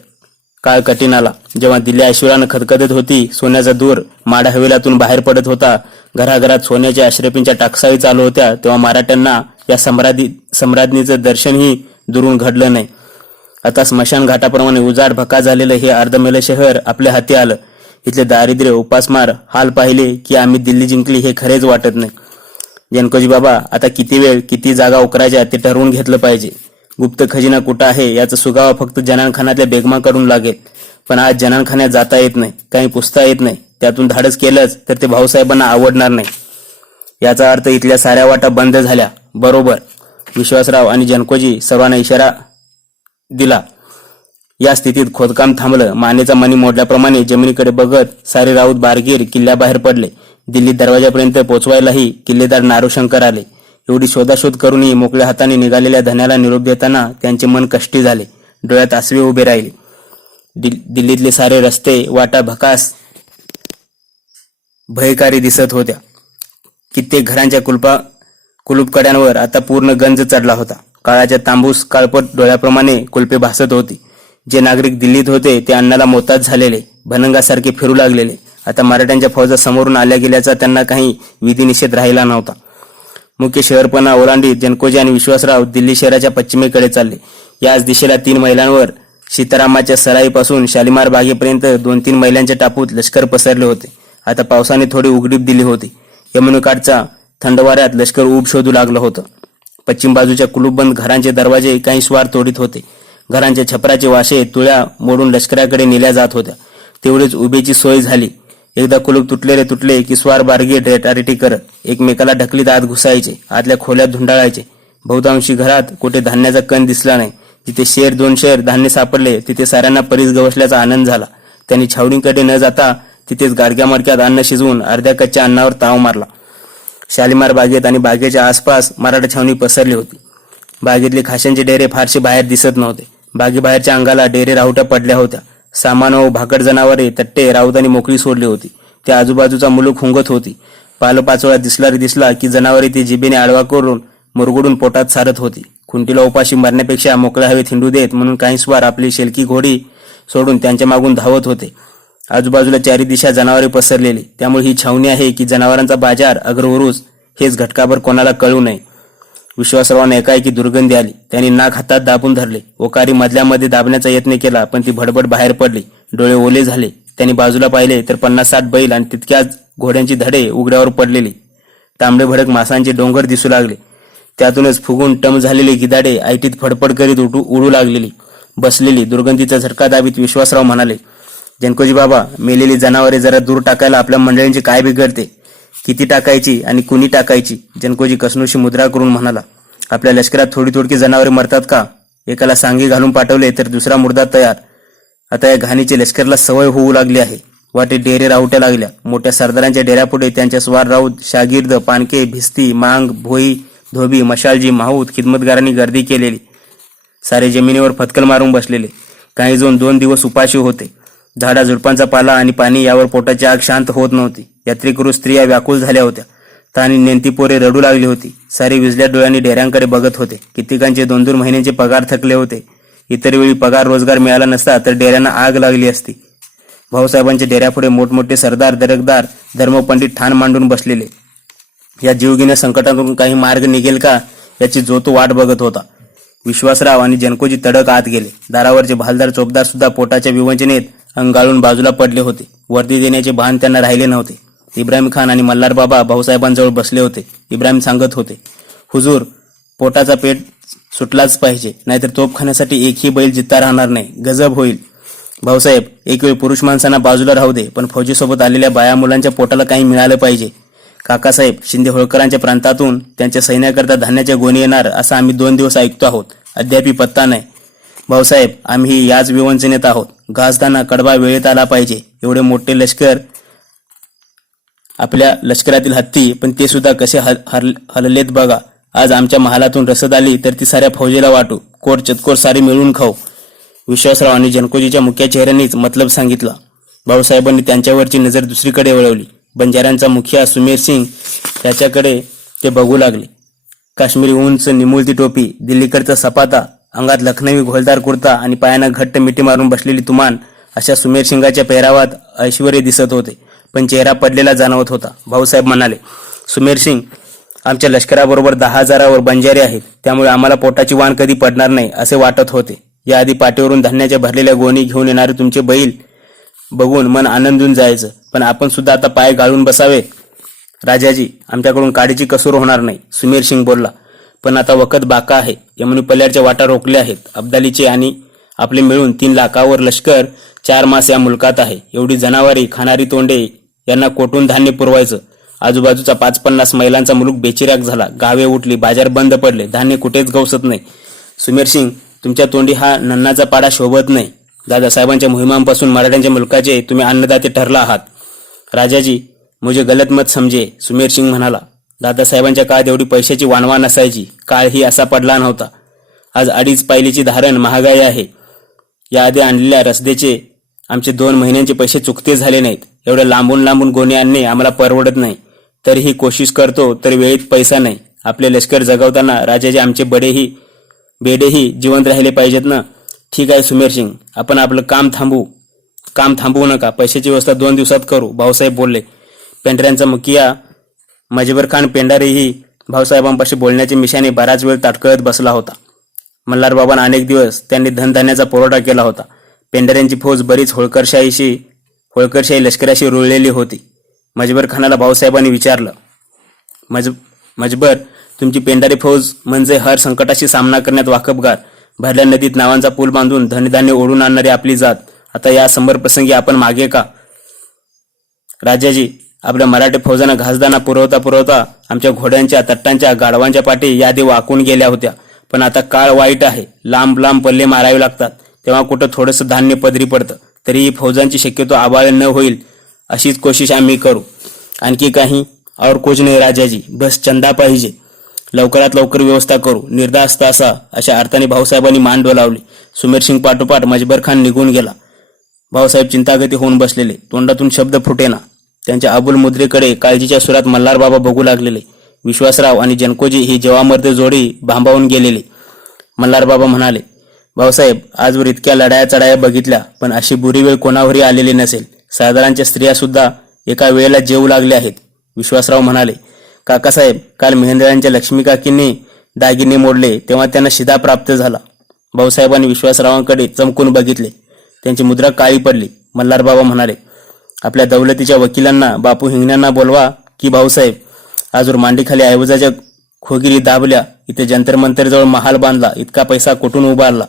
काळ कठीण आला. जेव्हा दिल्ली ऐश्वर्यानं खदखदत होती, सोन्याचा दूर माडा हवेलातून बाहेर पडत होता, घराघरात सोन्याच्या अश्रफींच्या टाकसाळी चालू होत्या, तेव्हा मराठ्यांना या सम्राज्ञीचं दर्शनही दुरून घडलं नाही. आता स्मशान घाटाप्रमाणे उजाड भका झालेलं हे अर्धमेलं शहर आपल्या हाती आलं. इथले दारिद्र्य, उपासमार हाल पाहिले की आम्ही दिल्ली जिंकली हे खरेच वाटत नाही. जनकोजी बाबा, आता किती वेळ, किती जागा उकरायच्या ते ठरवून घेतलं पाहिजे. गुप्त खजिना कुठं आहे याचा सुगावा फक्त जनानखान्यातल्या बेगमाकडून लागेल. पण आज जनानखान्यात जाता येत नाही, काही पुसता येत नाही. त्यातून धाडस केलंच तर ते भाऊसाहेबांना आवडणार नाही. याचा अर्थ इथल्या साऱ्या वाटा बंद झाल्या. बरोबर. विश्वासराव आणि जनकोजी सर्वांना इशारा दिला. या स्थितीत खोदकाम थांबलं. मानेचा मणी मोडल्याप्रमाणे जमिनीकडे बघत सारे राऊत बारगीर किल्ल्याबाहेर पडले. दिल्ली दरवाजापर्यंत पोहोचवायलाही किल्लेदार नारोशंकर आले. एवढी शोधाशोध करूनही मोकळ्या हाताने निघालेल्या धन्याला निरोप देताना त्यांचे मन कष्टी झाले. डोळ्यात आसवे उभे राहिले. दिल्लीतले सारे रस्ते, वाटा भकास भयकारी दिसत होत्या. कित्येक घरांच्या कुलूपकड्यांवर आता पूर्ण गंज चढला होता. काळाच्या तांबूस काळपट डोळ्याप्रमाणे कुलपे भासत होती. जे नागरिक दिल्लीत होते ते अन्नाला मोताज झालेले, भनंगासारखे फिरू लागलेले. आता मराठ्यांच्या फौजा समोरून आल्या गेल्याचा त्यांना काही विधिनिषेध राहिला नव्हता. मुख्य शहरपणा ओलांडीत जनकोजी आणि विश्वासराव दिल्ली शहराच्या पश्चिमेकडे चालले. याच दिशेला 3 मैलांवर सीतारामाच्या सराईपासून शालिमार बागेपर्यंत 2-3 मैलांच्या टापूत लष्कर पसरले होते. आता पावसाने थोडी उघडीप दिली होती. यमुनेकाठच्या थंड वाऱ्यात लष्कर ऊब शोधू लागलं होतं. पश्चिम बाजूच्या कुलूपबंद घरांचे दरवाजे काही स्वार तोडीत होते. घरांच्या छपराचे वाशे तुळ्या मोडून लष्कराकडे नेल्या जात होत्या. तेवढीच उभेची सोय झाली. एकदा कुलूप तुटले की स्वार बारगे रेटारेटी करत एकमेकाला ढकलीत आत घुसायचे. आतल्या खोल्यात धुंडाळायचे. बहुतांशी घरात कुठे धान्याचा कण दिसला नाही. जिथे 1.5-2 शेर धान्य सापडले तिथे साऱ्यांना परीस गवसल्याचा आनंद झाला. त्यांनी छावणीकडे न जाता तिथेच गाडग्या मडक्यात अन्न शिजवून अर्ध्या कच्च्या अन्नावर ताव मारला. शालिमार बागेत आणि बागेच्या आसपास मराठा छावणी पसरली होती. बागेतले खाशांचे डेरे फारसे बाहेर दिसत नव्हते. बागेबाहेरच्या अंगाला डेरे राहुट्या पडल्या होत्या. सामान व भाकड जनावरे तट्टे राऊतांनी मोकळी सोडली होती. त्या आजूबाजूचा मुलूक हुंगत होती. पाचोळा दिसला की जनावरे ती जिभेने आडवा करून मुरगुडून पोटात सारत होती. खुंटीला उपाशी मरण्यापेक्षा मोकळ्या हवेत हिंडू देत म्हणून काही स्वार आपली शेलकी घोडी सोडून त्यांच्या मागून धावत होते. आजूबाजूला 4 दिशा जनावरे पसरलेली. त्यामुळे ही छावणी आहे की जनावरांचा बाजार अग्रवरूज हेच घटकाभर कोणाला कळू नये. विश्वासरावांना एकाएकी दुर्गंधी आली. त्यांनी नाक हातात दाबून धरले. ओकारी मधल्यामध्ये दाबण्याचा यत्न केला पण ती भडभड बाहेर पडली. डोळे ओले झाले. त्यांनी बाजूला पाहिले तर 50-60 बैल आणि तितक्याच घोड्यांची धडे उघड्यावर पडलेली. तांबडे भडक मासांचे डोंगर दिसू लागले. त्यातूनच फुगून टम झालेली गिदाडे ऐटीत फडफड करीत उडू लागलेली. बसलेली दुर्गंधीचा झटका दाबीत विश्वासराव म्हणाले, जनकोजी बाबा, मेलेली जनावरे जरा दूर टाकायला आपल्या मंडळींचे काय बिघडते? किती टाकायची आणि कुणी टाकायची? जनकोजी कसनोशी मुद्रा करून म्हणाला, आपल्या लष्करात थोडी थोडकी जनावरे मरतात का? एकाला सांगी घालून पाठवले तर दुसरा मुर्दा तयार. आता या घाणीची लष्कराला सवय होऊ लागली आहे. वाटे डेरे राहुट्या लागल्या. मोठ्या सरदारांच्या डेऱ्यापुढे त्यांच्या स्वार राऊत, शागिर्द, पानके, भिस्ती, मांग, भोई, धोबी, मशालजी, माहूत, खिदमतगारांनी गर्दी केलेली. सारे जमिनीवर फतकल मारून बसलेले. काही जण 2 दिवस उपाशी होते. झाडा झुडपांचा पाला आणि पाणी यावर पोटाची आग शांत होत नव्हती. यात्रेकरू स्त्रिया व्याकुळ झाल्या होत्या. तानी नेंती पोरे रडू लागली होती. सारे विजल्या डोळ्यांनी डेऱ्यांकडे बघत होते. कित्येकांचे 2-2 महिन्यांचे पगार थकले होते. इतर वेळी पगार रोजगार मिळाला नसता तर डेऱ्यांना आग लागली असती. भाऊसाहेबांच्या डेऱ्यापुढे मोठमोठे सरदार, दरकदार, धर्मपंडित ठाण मांडून बसलेले. या जीवघेण्या संकटातून काही मार्ग निघेल का याची जो तो वाट बघत होता. विश्वासराव आणि जनकोजी तडक आत गेले. दारावरचे भालदार चोपदार सुद्धा पोटाच्या विवंचनेत अंगाळून बाजूला पडले होते. वर्दी देण्याचे भान त्यांना राहिले नव्हते. इब्राहिम खान आणि मल्हार बाबा भाऊसाहेबांजवळ बसले होते. इब्राहिम सांगत होते, हुजूर, पोटाचा पेट सुटलाच पाहिजे, नाहीतर तोफखान्यासाठी एकही बैल जित्ता राहणार नाही. गजब होईल. भाऊसाहेब, एक वेळ पुरुष माणसांना बाजूला राहू दे, पण फौजीसोबत आलेल्या बाया मुलांच्या पोटाला काही मिळालं पाहिजे. काकासाहेब, शिंदे होळकरांच्या प्रांतातून त्यांच्या सैन्याकरता धान्याच्या गोणी येणार असं आम्ही 2 दिवस ऐकतो आहोत. अद्यापी पत्ता नाही. भाऊसाहेब, आम्ही याच विवंचनेत आहोत. घासदाना कडबा वेळेत आला पाहिजे. एवढे मोठे लष्कर, आपल्या लष्करातील हत्ती, पण ते सुद्धा कसे हललेत बघा. आज आमच्या महालातून रसद आली तर ती साऱ्या फौजेला वाटू. कोर चतकोर सारी मिळून खाऊ. विश्वासराव आणि जनकोजीच्या मुख्या चेहऱ्यांनीच मतलब सांगितला. भाऊसाहेबांनी त्यांच्यावरची नजर दुसरीकडे वळवली. बंजाऱ्यांचा मुखिया सुमेर सिंग त्याच्याकडे ते बघू लागले. काश्मीरी उंच निमुळती टोपी, दिल्लीकडचा सपाता, अंगात लखनवी घोलदार कुर्ता आणि पायांना घट्ट मिठी मारून बसलेली तुमान, अशा सुमेर सिंगाच्या पेहरावात ऐश्वर्य दिसत होते, पण चेहरा पडलेला जाणवत होता. भाऊसाहेब म्हणाले, सुमेर सिंग, आमच्या लष्कराबरोबर 10,000वर बंजारे आहेत. त्यामुळे आम्हाला पोटाची वाण कधी पडणार नाही असे वाटत होते. याआधी पाठीवरून धान्याच्या भरलेल्या गोणी घेऊन येणारे तुमचे बैल बघून मन आनंदून जायचं, पण आपण सुद्धा आता पाय गाळून बसावे. राजाजी, आमच्याकडून काडीची कसूर होणार नाही, सुमेर सिंग बोलला. पण आता वखत बाका आहे. यमुनी पल्ल्याच्या वाटा रोखल्या आहेत. अब्दालीचे आणि आपले मिळून 3 लाखावर लष्कर 4 मास या मुलकात आहे. एवढी जनावरे, खाणारी तोंडे यांना कोठून धान्य पुरवायचं? आजूबाजूचा 5-50 मैलांचा मुलूक बेचिराग झाला. गावे उठली, बाजार बंद पडले, धान्य कुठेच गवसत नाही. सुमेर सिंग, तुमच्या तोंडी हा नन्नाचा पाडा शोभत नाही. दादासाहेबांच्या मोहिमांपासून मराठ्यांच्या मुलकाचे तुम्ही अन्नदाते ठरला आहात. राजाजी, मुझे गलत मत समजे, सुमेर सिंग म्हणाला. दादासाहेबांच्या काळात एवढी पैशाची वानवान असायची. काळही असा पडला नव्हता. आज 2.5 पायलीची धारण महागाई आहे. याआधी आणलेल्या रसदेचे आमचे 2 महिन्यांचे पैसे चुकते झाले नाहीत. एवढं लांबून लांबून गोणे आणणे आम्हाला परवडत नाही. तरीही कोशिश करतो तर वेळेत पैसा नाही. आपले लष्कर जगवताना राजाजी आमचे बेडेही जिवंत राहिले पाहिजेत ना. ठीक आहे सुमेर सिंग, आपण आपलं काम थांबू. काम थांबवू नका, पैशाची व्यवस्था 2 दिवसात करू, भाऊसाहेब बोलले. पेंढऱ्यांचा मुखिया मजबर खान पेंढारीही भाऊसाहेबांपाशी बोलण्याच्या मिशाने बराच वेळ ताटकळत बसला होता. मल्हारबाबांना अनेक दिवस त्यांनी धनधान्याचा पुरवठा केला होता. पेंढऱ्यांची फौज बरीच होळकरशाही लष्कराशी रुळलेली होती. मजबर खानाला भाऊसाहेबांनी विचारलं, मजबर, तुमची पेंढारी फौज म्हणजे हर संकटाशी सामना करण्यात वाकबगार, भरल्या नदीत नावांचा पूल बांधून धनधान्य ओढून आणणारी आपली जात, आता या समरप्रसंगी आपण मागे का? राजाजी, आपल्या मराठी फौजांना घासदाणा पुरवता आमच्या घोड्यांच्या, तट्टांच्या, गाढवांच्या पाठी यादी वाकून गेल्या होत्या. पण आता काळ वाईट आहे. लांब लांब पल्ले मारावे लागतात. तेव्हा कुठं थोडंसं धान्य पदरी पडतं. तरीही फौजांची शक्यतो आबाळ न होईल अशीच कोशिश आम्ही करू. आणखी काही? और कुछ नाही राजाजी, बस चंदा पाहिजे. लवकरात लवकर व्यवस्था करू. निर्धास्त अशा अर्थाने भाऊसाहेबांनी मान डोलावली. सुमेरसिंग पाठोपाठ मजबर खान निघून गेला. भाऊसाहेब चिंतागती होऊन बसलेले. तोंडातून शब्द फुटेना. त्यांच्या अबुल मुद्रेकडे काळजीच्या सुरात मल्हारबाबा बघू लागलेले. विश्वासराव आणि जनकोजी ही जेवामर्द जोडी भांबावून गेलेली. मल्हारबाबा म्हणाले, भाऊसाहेब, आजवर इतक्या लढाया चढाया बघितल्या, पण अशी बुरी वेळ कोणावरही आलेली नसेल. सरदारांच्या स्त्रिया सुद्धा एका वेळेला जेवू लागल्या आहेत. विश्वासराव म्हणाले, काकासाहेब, काल मेहेंदळांच्या लक्ष्मीकाकींनी दागिने मोडले तेव्हा त्यांना शिदा प्राप्त झाला. भाऊसाहेबांनी विश्वासरावांकडे चमकून बघितले. त्यांची मुद्रा काळी पडली. मल्हारबाबा म्हणाले, आपल्या दौलतीच्या वकिलांना, बापू हिंगण्यांना बोलवा की भाऊसाहेब, आजवर मांडीखाली ऐवजाच्या खोगिरी दाबल्या, इथे जंतर मंतरजवळ महाल बांधला, इतका पैसा कुठून उभारला.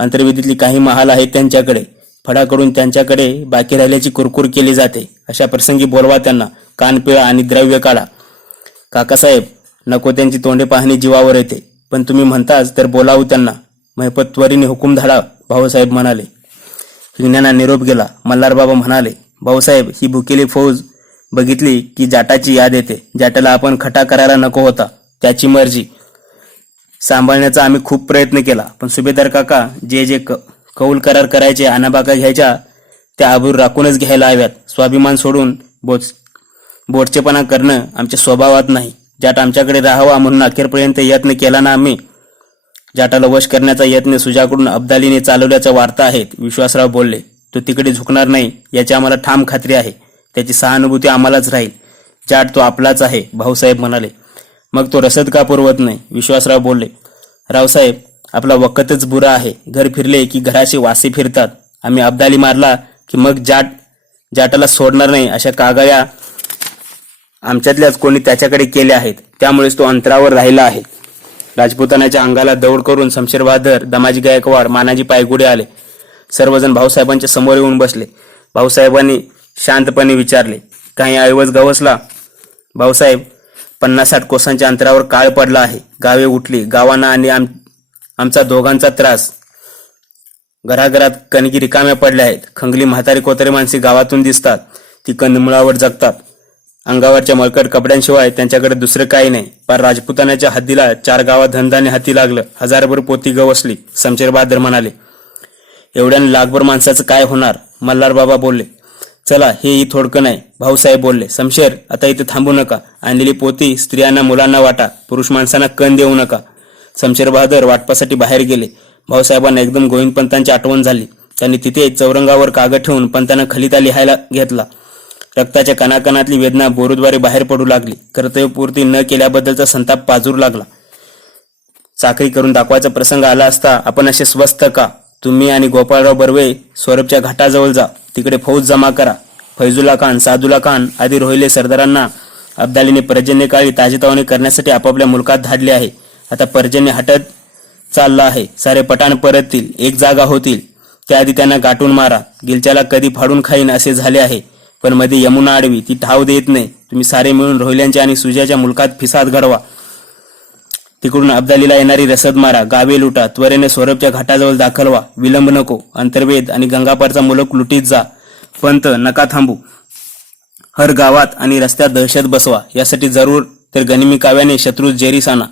अंतर्वेदीतली काही महाल आहेत त्यांच्याकडे. फडाकडून त्यांच्याकडे बाकी राहिल्याची कुरकुर केली जाते. अशा प्रसंगी बोलवा त्यांना. कानपिळा आणि द्रव्य काढा. काकासाहेब, नको त्यांची तोंडे पाहणी जीवावर येते, पण तुम्ही म्हणताच तर बोलावू त्यांना. महिपत त्वरीने हुकूम धाडा, भाऊसाहेब म्हणाले. हिंगण्यांना निरोप गेला. मल्हारबाबा म्हणाले, भाऊसाहेब, ही भुकेली फौज बघितली की जाटाची याद येते. जाटाला आपण खटा करायला नको होता. त्याची मर्जी. सांभाळण्याचा आम्ही खूप प्रयत्न केला, पण सुभेदार काका जे कौल करार करायचे, आनाबाका घ्यायच्या, त्या आबूर राखूनच घ्यायला हव्यात. स्वाभिमान सोडून बोटचेपणा करणं आमच्या स्वभावात नाही. जाट आमच्याकडे राहावा म्हणून अखेरपर्यंत यत्न केला ना आम्ही. जाटाला वश करण्याचा यत्न सुजाकडून अब्दालीने चालवल्याच्या वार्ता आहेत. विश्वासराव बोलले. तो तिकडे झुकणार नाही याची आम्हाला ठाम खात्री आहे. त्याची सहानुभूती आम्हालाच राहील. जाट तो आपलाच आहे, भाऊसाहेब म्हणाले. मग तो रसद का पुरवत नाही? विश्वासराव बोलले. रावसाहेब, आपला वखतच बुरा आहे. घर फिरले की घराशी वासे फिरतात. आम्ही अब्दाली मारला की मग जाटाला सोडणार नाही अशा कागाया आमच्यातल्याच कोणी त्याच्याकडे केल्या आहेत. त्यामुळेच तो अंतरावर राहिला आहे. राजपुतानाच्या अंगाला दौड करून शमशेर बहादर, दमाजी गायकवाड, मानाजी पायगुडे आले. सर्वजण भाऊसाहेबांच्या समोर येऊन बसले. भाऊसाहेबांनी शांतपणे विचारले, काही ऐवज गवसला? भाऊसाहेब, 50-60 कोसांच्या अंतरावर काळ पडला आहे. गावे उठली. गावांना आणि आमचा दोघांचा त्रास. घराघरात कणगी रिकाम्या पडल्या आहेत. खंगली म्हातारी कोतरे माणसे गावातून दिसतात. ती कंदमुळावर जगतात. अंगावरच्या मळकट कपड्यांशिवाय त्यांच्याकडे दुसरं काही नाही. पार राजपुतानाच्या हद्दीला 4 गावात धनधान्य हाती लागलं. हजारभर पोती गवसली. शमशेर बहादर म्हणाले. एवढ्याने लाखभर माणसाचं काय होणार? मल्हारबाबा बोलले. चला, हेही थोडकं नाही. भाऊसाहेब बोलले. शमशेर, आता इथे थांबू नका. आणलेली पोती स्त्रियांना, मुलांना वाटा. पुरुष माणसांना कण देऊ नका. शमशेर बहादर वाटपासाठी बाहेर गेले. भाऊसाहेबांना एकदम गोविंदपंतांची आठवण झाली. त्यांनी तिथे चौरंगावर कागद ठेवून पंतांना खलिता लिहायला घेतला. रक्ताच्या कणाकणातली वेदना बोरूद्वारे बाहेर पडू लागली. कर्तव्यपूर्ती न केल्याबद्दलचा संताप पाजरू लागला. चाकरी करून दाखवायचा प्रसंग आला असता आपण असे स्वस्त का? तुम्ही आणि गोपाळराव बर्वे स्वरूपच्या घाटाजवळ जा. तिकडे फौज जमा करा. फैजुल्ला खान, सादुल्ला खान आदी रोहिले सरदारांना अब्दालीने पर्जन्यकाळी ताजेतवाने करण्यासाठी आपापल्या मुलकात धाडले आहे. आता पर्जन्य हटत चालला आहे. सारे पठाण परततील. एक जागा होतील. त्याआधी त्यांना गाठून मारा. गिलच्याला कधी फाडून खाईन असे झाले आहे. पण मध्ये यमुना आडवी, ती ठाव देत नाही. तुम्ही सारे मिळून रोहिल्यांच्या आणि सुजाच्या मुलकात फिसाद घडवा. तिकडून अब्दालीला येणारी रसद मारा. गावे लुटा. त्वरेने सौरभच्या घाटाजवळ दाखल व्हा. विलंब नको. अंतर्वेद आणि गंगापारचा मुलक लुटीत जा. पंत, नका थांबू. हर गावात आणि रस्त्यात दहशत बसवा. यासाठी जरूर तर गनिमी काव्याने शत्रू जेरीस आणा.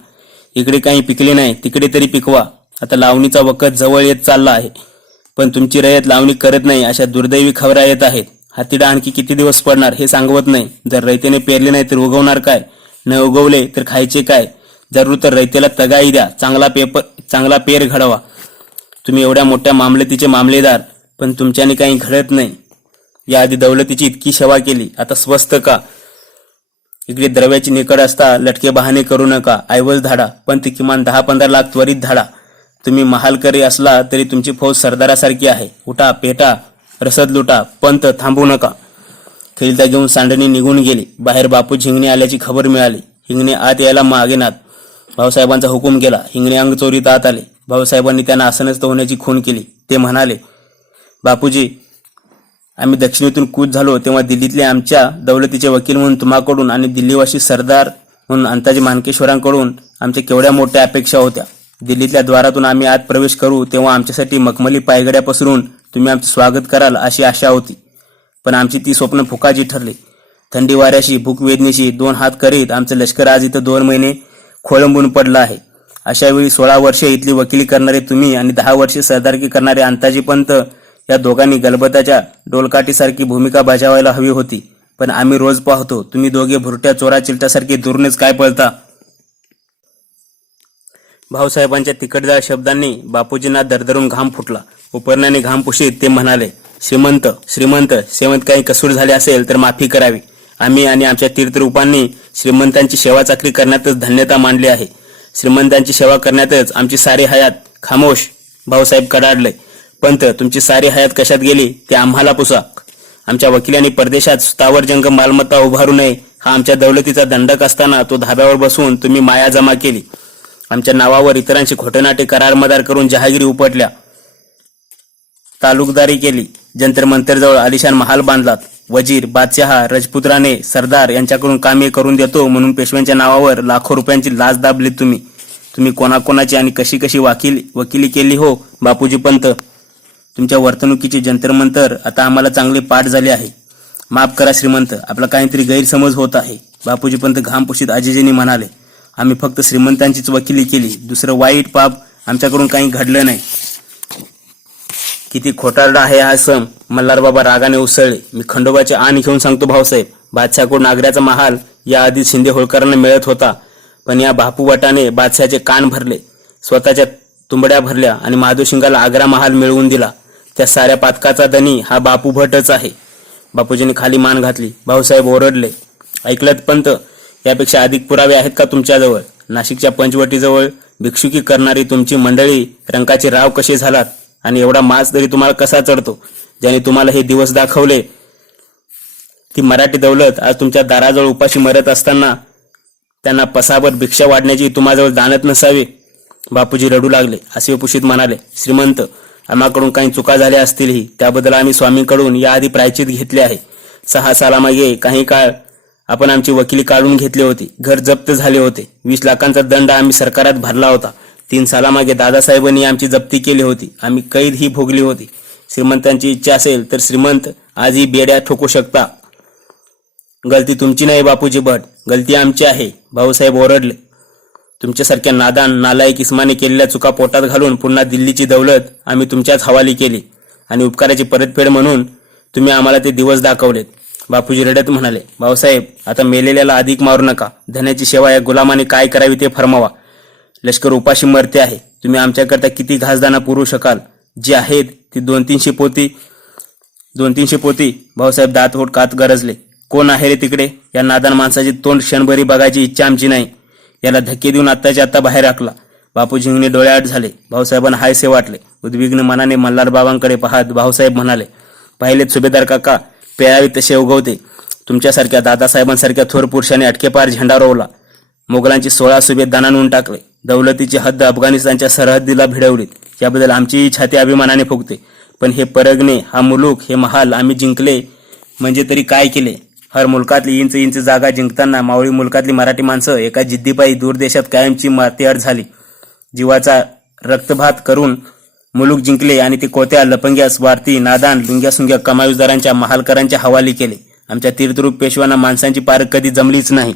इकडे काही पिकले नाही, तिकडे तरी पिकवा. आता लावणीचा वखत जवळ येत चालला आहे, पण तुमची रयत लावणी करत नाही अशा दुर्दैवी खबरा येत आहेत. हातीडा आणखी किती दिवस पडणार हे सांगवत नाही. जर रयतेने पेरले नाही तर उगवणार काय? न उगवले तर खायचे काय? जरूर तर रयतेला तगाई द्या. चांगला पेर घडवा. तुम्ही एवढ्या मोठ्या मामलतीचे मामलेदार, पण तुमच्याने काही घडत नाही. याआधी दौलतीची इतकी सेवा केली, आता स्वस्त का? इकडे द्रव्याची निकड असता लटके बहाणे करू नका, ऐवज धाडा, पण ती किमान 10-15 लाख त्वरित धाडा. तुम्ही महालकरी असला तरी तुमची फौज सरदारासारखी आहे. उठा, पेटा, रसद लुटा, पंत थांबू नका. खिलता घेऊन सांडणी निघून गेली. बाहेर बापू हिंगणे आल्याची खबर मिळाली. हिंगणे आत यायला मागेनात. भाऊसाहेबांचा हुकूम केला. हिंगणे अंग चोरीत आत आले. भाऊसाहेबांनी त्यांना आसनस्थ होण्याची खूण केली. ते म्हणाले, बापूजी, आम्ही दक्षिणेतून कूच झालो तेव्हा दिल्लीतले आमच्या दौलतीचे वकील म्हणून तुम्हाकडून आणि दिल्लीवासी सरदार म्हणून अंताजी मानकेश्वरांकडून आमच्या केवढ्या मोठ्या अपेक्षा होत्या. दिल्लीतल्या द्वारातून आम्ही आत प्रवेश करू तेव्हा आमच्यासाठी मखमली पायगड्या पसरून तुम्ही आमचे स्वागत कराल अशी आशा होती. पण आमची ती स्वप्न फुकाची ठरली. थंडी वाऱ्याशी, भूक वेदनेशी 2 हात करीत आमचं लष्कर आज इथं 2 महिने खोळंबून पडलं आहे. अशा वेळी 16 वर्षे इथली वकिली करणारे तुम्ही आणि 10 वर्षे सरदारकी करणारे अंताजी पंत या दोघांनी गलबताच्या डोलकाठीसारखी भूमिका बजावायला हवी होती. पण आम्ही रोज पाहतो तुम्ही दोघे भुरट्या चोरा चिलटासारखे दुरूनच काय पळता. भाऊसाहेबांच्या तिखटदार शब्दांनी बापूजींना दरदरून घाम फुटला. उपरण्याने घाम पुशीत ते म्हणाले, श्रीमंत सेवंत काही कसूर झाले असेल तर माफी करावी. आम्ही आणि आमच्या तीर्थरूपांनी श्रीमंतांची सेवा चाकरी करण्यातच धन्यता मानली आहे. श्रीमंतांची सेवा करण्यातच आमची सारी हयात. खामोश, भाऊसाहेब कडाडले. पंत, तुमची सारी हयात कशात गेली ते आम्हाला पुसा. आमच्या वकिलांनी परदेशात स्थावर जंग मालमत्ता उभारू नये हा आमच्या दौलतीचा दंडक असताना तो धाब्यावर बसून तुम्ही माया जमा केली. आमच्या नावावर इतरांशी खोटेनाटे करारमदार करून जहागिरी उपटल्या, तालुकदारी केली. जंतर मंतरजवळ आलिशान महाल बांधलात. वजीर, बादशहा, रजपुत्राने, सरदार यांच्याकडून कामे करून देतो म्हणून पेशव्यांच्या नावावर लाखो रुपयांची लाच दाबली. तुम्ही कोणाकोणाची आणि कशी कशी वकिली केली हो बापूजी पंत. तुमच्या वर्तणुकीचे जंतरमंतर आता आम्हाला चांगले पाठ झाले आहे. माफ करा श्रीमंत, आपला काहीतरी गैरसमज होत आहे. बापूजी पंत घाम पुशीत आजीजींनी म्हणाले, आम्ही फक्त श्रीमंतांचीच वकिली केली. दुसरं वाईट पाप आमच्याकडून काही घडलं नाही. किती खोटारडा आहे हा सम. मल्हारबाबा रागाने उसळले. मी खंडोबाचे आण घेऊन सांगतो भाऊसाहेब. बादशाहकडून आग्र्याचा महाल या आधी शिंदे होळकरांना मिळत होता, पण या बापूवटाने बादशाहचे कान भरले, स्वतःच्या तुंबड्या भरल्या आणि महादूशिंगाला आग्रा महाल मिळवून दिला. त्या साऱ्या पातकाचा धनी हा बापू भटच आहे. बापूजीने खाली मान घातली. भाऊसाहेब ओरडले, ऐकलत पंत, यापेक्षा अधिक पुरावे आहेत का तुमच्याजवळ? नाशिकच्या पंचवटीजवळ भिक्षुकी करणारी तुमची मंडळी रंकाचे राव कसे झालात आणि एवढा माज तरी तुम्हाला कसा चढतो? ज्याने तुम्हाला हे दिवस दाखवले ती मराठी दौलत आज तुमच्या दाराजवळ उपाशी मरत असताना त्यांना पसाभर भिक्षा वाढण्याची तुम्हाजवळ जाणत नसावी. बापूजी रडू लागले. आसिफपुशीत म्हणाले, श्रीमंत, आम्हाकडून काही चुका झाल्या असतीलही त्याबद्दल आम्ही स्वामींकडून याआधी प्रायचित घेतले आहे. 6 सालामागे काही काळ आपण आमची वकिली काढून घेतली होती. घर जप्त झाले होते. 20 लाखांचा दंड आम्ही सरकारात भरला होता. 3 सालामागे दादासाहेबांनी आमची जप्ती केली होती. आम्ही कैद ही भोगली होती. श्रीमंतांची इच्छा असेल तर श्रीमंत आजही बेड्या ठोकू शकता. गलती तुमची नाही बापूजी भट, गलती आमची आहे. भाऊसाहेब ओरडले, तुमच्यासारख्या नादान नालायक इस्माने केलेल्या चुका पोटात घालून पुन्हा दिल्लीची दौलत आम्ही तुमच्याच हवाली केली आणि उपकाराची परतफेड म्हणून तुम्ही आम्हाला ते दिवस दाखवलेत. बापूजी रडत म्हणाले, भाऊसाहेब, आता मेलेल्याला अधिक मारू नका. धन्याची सेवा या गुलामाने काय करावी ते फरमावा. लष्कर उपाशी मरते आहे. तुम्ही आमच्याकरता किती घासदाणा पुरू शकाल? जी आहेत ती 200-300 पोती. भाऊसाहेब दातवोट कात गरजले. कोण आहे रे तिकडे? या नादान माणसाची तोंड क्षणभरी बघायची इच्छा आमची नाही. याला धक्के देऊन आत्ताच्या आत्ता बाहेर टाकला. बापूजींनी डोळ्याआड झाले. भाऊसाहेबांना हायसे वाटले. उद्विग्न मनाने मल्हारबाबांकडे पाहत भाऊसाहेब म्हणाले, पाहिलेत सुभेदार काका, पेळावी तसे उगवते. तुमच्यासारख्या दादासाहेबांसारख्या थोर पुरुषाने अटकेपार झेंडा रोवला. मोगलांची 16 सुभे दानानून टाकले. दौलतीची हद्द अफगाणिस्तानच्या सरहद्दीला भिडवलीत. याबद्दल आमचीही छाती अभिमानाने फुगते. पण हे परगणे, हा मुलूक, हे महाल आम्ही जिंकले म्हणजे तरी काय केले? हर मुलकातली इंच जागा जिंकताना मावळी मुलकातली मराठी माणसं एका जिद्दीपायी दूर देशात कायमची मातेअड झाली. जीवाचा रक्तभात करून मुलूक जिंकले आणि ते कोत्या, लपंग्या, स्वार्थी, नादान, लुंग्या-सुंग्या कमाईदारांच्या महालकरांच्या हवाली केले. आमच्या तीर्थरूप पेशव्यांना माणसांची पारख कधी जमलीच नाही.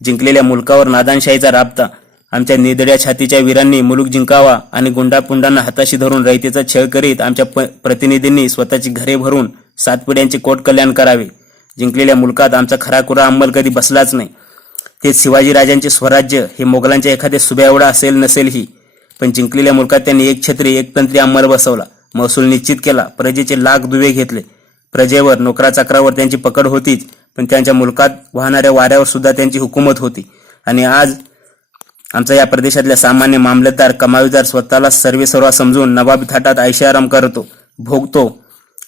जिंकलेल्या मुलकावर नादानशाहीचा राबता. आमच्या निदड्या छातीच्या वीरांनी मुलूक जिंकावा आणि गुंडापुंडांना हाताशी धरून रयतेचा छळ करीत आमच्या प्रतिनिधींनी स्वतःची घरे भरून 7 पिढ्यांचे कोट कल्याण करावे. जिंकलेल्या मुलकात आमचा खराखुरा अंमल कधी बसलाच नाही. ते शिवाजीराजांचे स्वराज्य हे मोगलांच्या एखाद्या सुभ्या एवढा असेल नसेलही, पण जिंकलेल्या मुलकात त्यांनी एक छत्री एक तंत्री अंमल बसवला. महसूल निश्चित केला, प्रजेचे लाख दुवे घेतले. प्रजेवर नोकराचाकरावर त्यांची पकड होतीच, पण त्यांच्या मुलकात वाहणाऱ्या वाऱ्यावर सुद्धा त्यांची हुकूमत होती. आणि आज आमचा या प्रदेशातल्या सामान्य मामलतदार कमावीदार स्वतःला सर्वेसर्वा समजून नवाबी थाटात ऐशाराम करतो, भोगतो.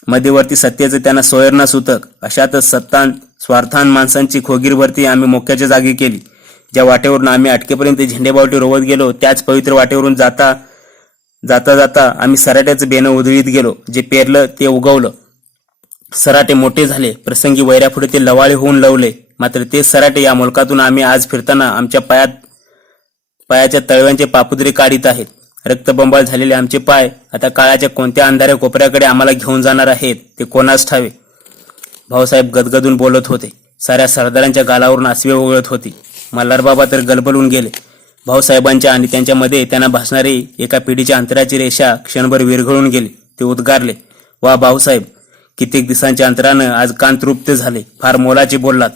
मध्यवर्ती सत्तेचं त्यांना सोयर न सुतक. अशातच सत्तान स्वार्थान माणसांची खोगीरभरती आम्ही मोक्याच्या जागी केली. ज्या वाटेवरून आम्ही अटकेपर्यंत झेंडेबावटी रोवत गेलो, त्याच पवित्र वाटेवरून जाता जाता आम्ही सराट्याचं बेणं उधळीत गेलो. जे पेरलं ते उगवलं. सराटे मोठे झाले, प्रसंगी वैऱ्यापुढे ते लवाळे होऊन लवले. मात्र तेच सराटे या मुलकातून आम्ही आज फिरताना आमच्या पायाच्या तळव्यांचे पापुद्रे काढीत आहेत. रक्तबंबाळ झालेले आमचे पाय आता काळाच्या कोणत्या अंधाऱ्या कोपऱ्याकडे आम्हाला घेऊन जाणार आहेत ते कोणास ठावे. भाऊसाहेब गदगदून बोलत होते. साऱ्या सरदारांच्या गालावरून आसवे ओघळत होती. मल्हारबाबा तर गलबलून गेले. भाऊसाहेबांच्या आणि त्यांच्यामध्ये त्यांना भासणारी एका पिढीच्या अंतराची रेषा क्षणभर विरघळून गेली. ते उद्गारले, वा भाऊसाहेब, कित्येक दिवसांच्या अंतरानं आज कान तृप्त झाले. फार मोलाचे बोललात.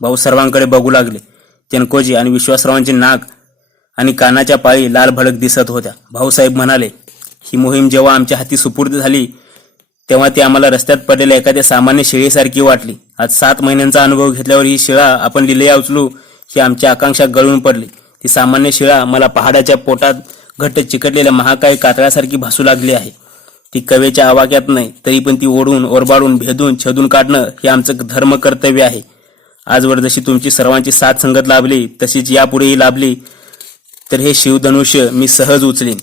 भाऊ सर्वांकडे बघू लागले. चनकोजी आणि विश्वासरावांचे नाक आणि कानाच्या पाळी लाल भडक दिसत होत्या. भाऊसाहेब म्हणाले, ही मोहीम जेव्हा आमच्या हाती सुपूर्द झाली तेव्हा ती आम्हाला रस्त्यात पडलेल्या एखाद्या सामान्य शिळेसारखी वाटली. आज 7 महिन्यांचा अनुभव घेतल्यावर ही शिळा आपण लिलया उचलू ही आमची आकांक्षा गळून पडली. ती सामान्य शिळा मला पहाडाच्या पोटात घट्ट चिकटलेल्या महाकाय कातळासारखी भासू लागली आहे. ती कवेच्या आवाक्यात नाही, तरी पण ती ओढून ओरबाडून भेदून छेदून काढणं हे आमचं धर्म कर्तव्य आहे. आजवर जशी तुमची सर्वांची साथ संगत लाभली तशीच यापुढेही लाभली तर हे शिवधनुष्य मी सहज उचलीन.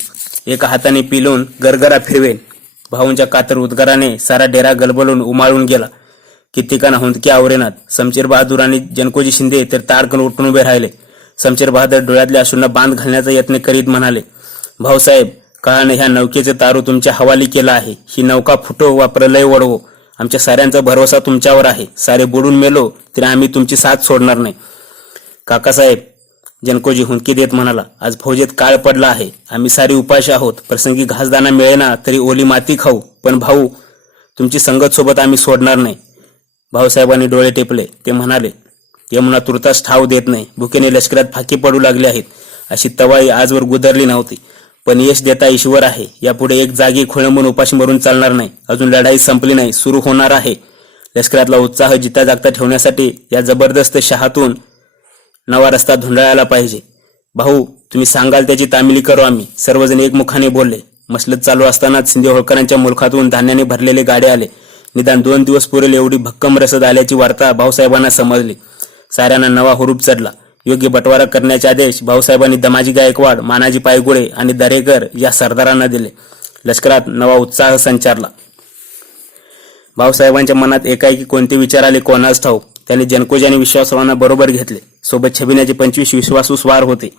एका हाताने पिलून गरगरा फिरवेन. भाऊंच्या कातर उद्गाराने सारा डेरा गलबलून उमाळून गेला. कित्येकांना हुंदके आवरेनात. शमशेर बहादूर आणि जनकोजी शिंदे तर ताडकन उठून उभे राहिले. शमशेर बहादूर डोळ्यातल्या अश्रूंना बांध घालण्याचा यत्न करीत म्हणाले, भाऊसाहेब, काळाने ह्या नौकेचे तारू तुमच्या हवाली केला आहे. ही नौका फुटो वा प्रलय वडवो, आमच्या साऱ्यांचा भरोसा तुमच्यावर आहे. सारे बुडून मेलो तरी आम्ही तुमची साथ सोडणार नाही. काकासाहेब, जनकोजी हुंदकी देत म्हणाला, आज फौजेत काळ पडला आहे. आम्ही सारी उपाशी आहोत. प्रसंगी घासदाणा मिळेना तरी ओली माती खाऊ, पण भाऊ, तुमची संगत सोबत आम्ही सोडणार नाही. भाऊसाहेबांनी डोळे टेपले. ते म्हणाले, यमुना तुर्तास ठाव देत नाही. भुकेने लष्करात फाकी पडू लागले आहेत. अशी तवाई आजवर गुदरली नव्हती. पण यश देता ईश्वर आहे. यापुढे एक जागी खोळंबून उपाशी मरून चालणार नाही. अजून लढाई संपली नाही, सुरू होणार आहे. लष्करातला उत्साह जिता जागता ठेवण्यासाठी या जबरदस्त शहातून नवा रस्ता धुंडाळायला पाहिजे. भाऊ, तुम्ही सांगाल त्याची तामिली करू आम्ही. सर्वजण एकमुखाने बोलले. मसलत चालू असतानाच शिंदे होळकरांच्या मुलखातून धान्याने भरलेले गाडे आले. निदान 2 दिवस पुरेल एवढी भक्कम रसद आल्याची वार्ता भाऊसाहेबांना समजली. साऱ्यांना नवा हुरूप चढला. योग्य बटवारा करण्याचे आदेश भाऊसाहेबांनी दमाजी गायकवाड, मानाजी पायगुळे आणि दरेकर या सरदारांना दिले. लष्करात नवा उत्साह संचारला. भाऊसाहेबांच्या मनात एकाएकी कोणते विचार आले कोणास ठाऊक. त्यांनी जनकोजी आणि विश्वासरावांना बरोबर घेतले. सोबत छबिनाचे 25 विश्वासू स्वार होते.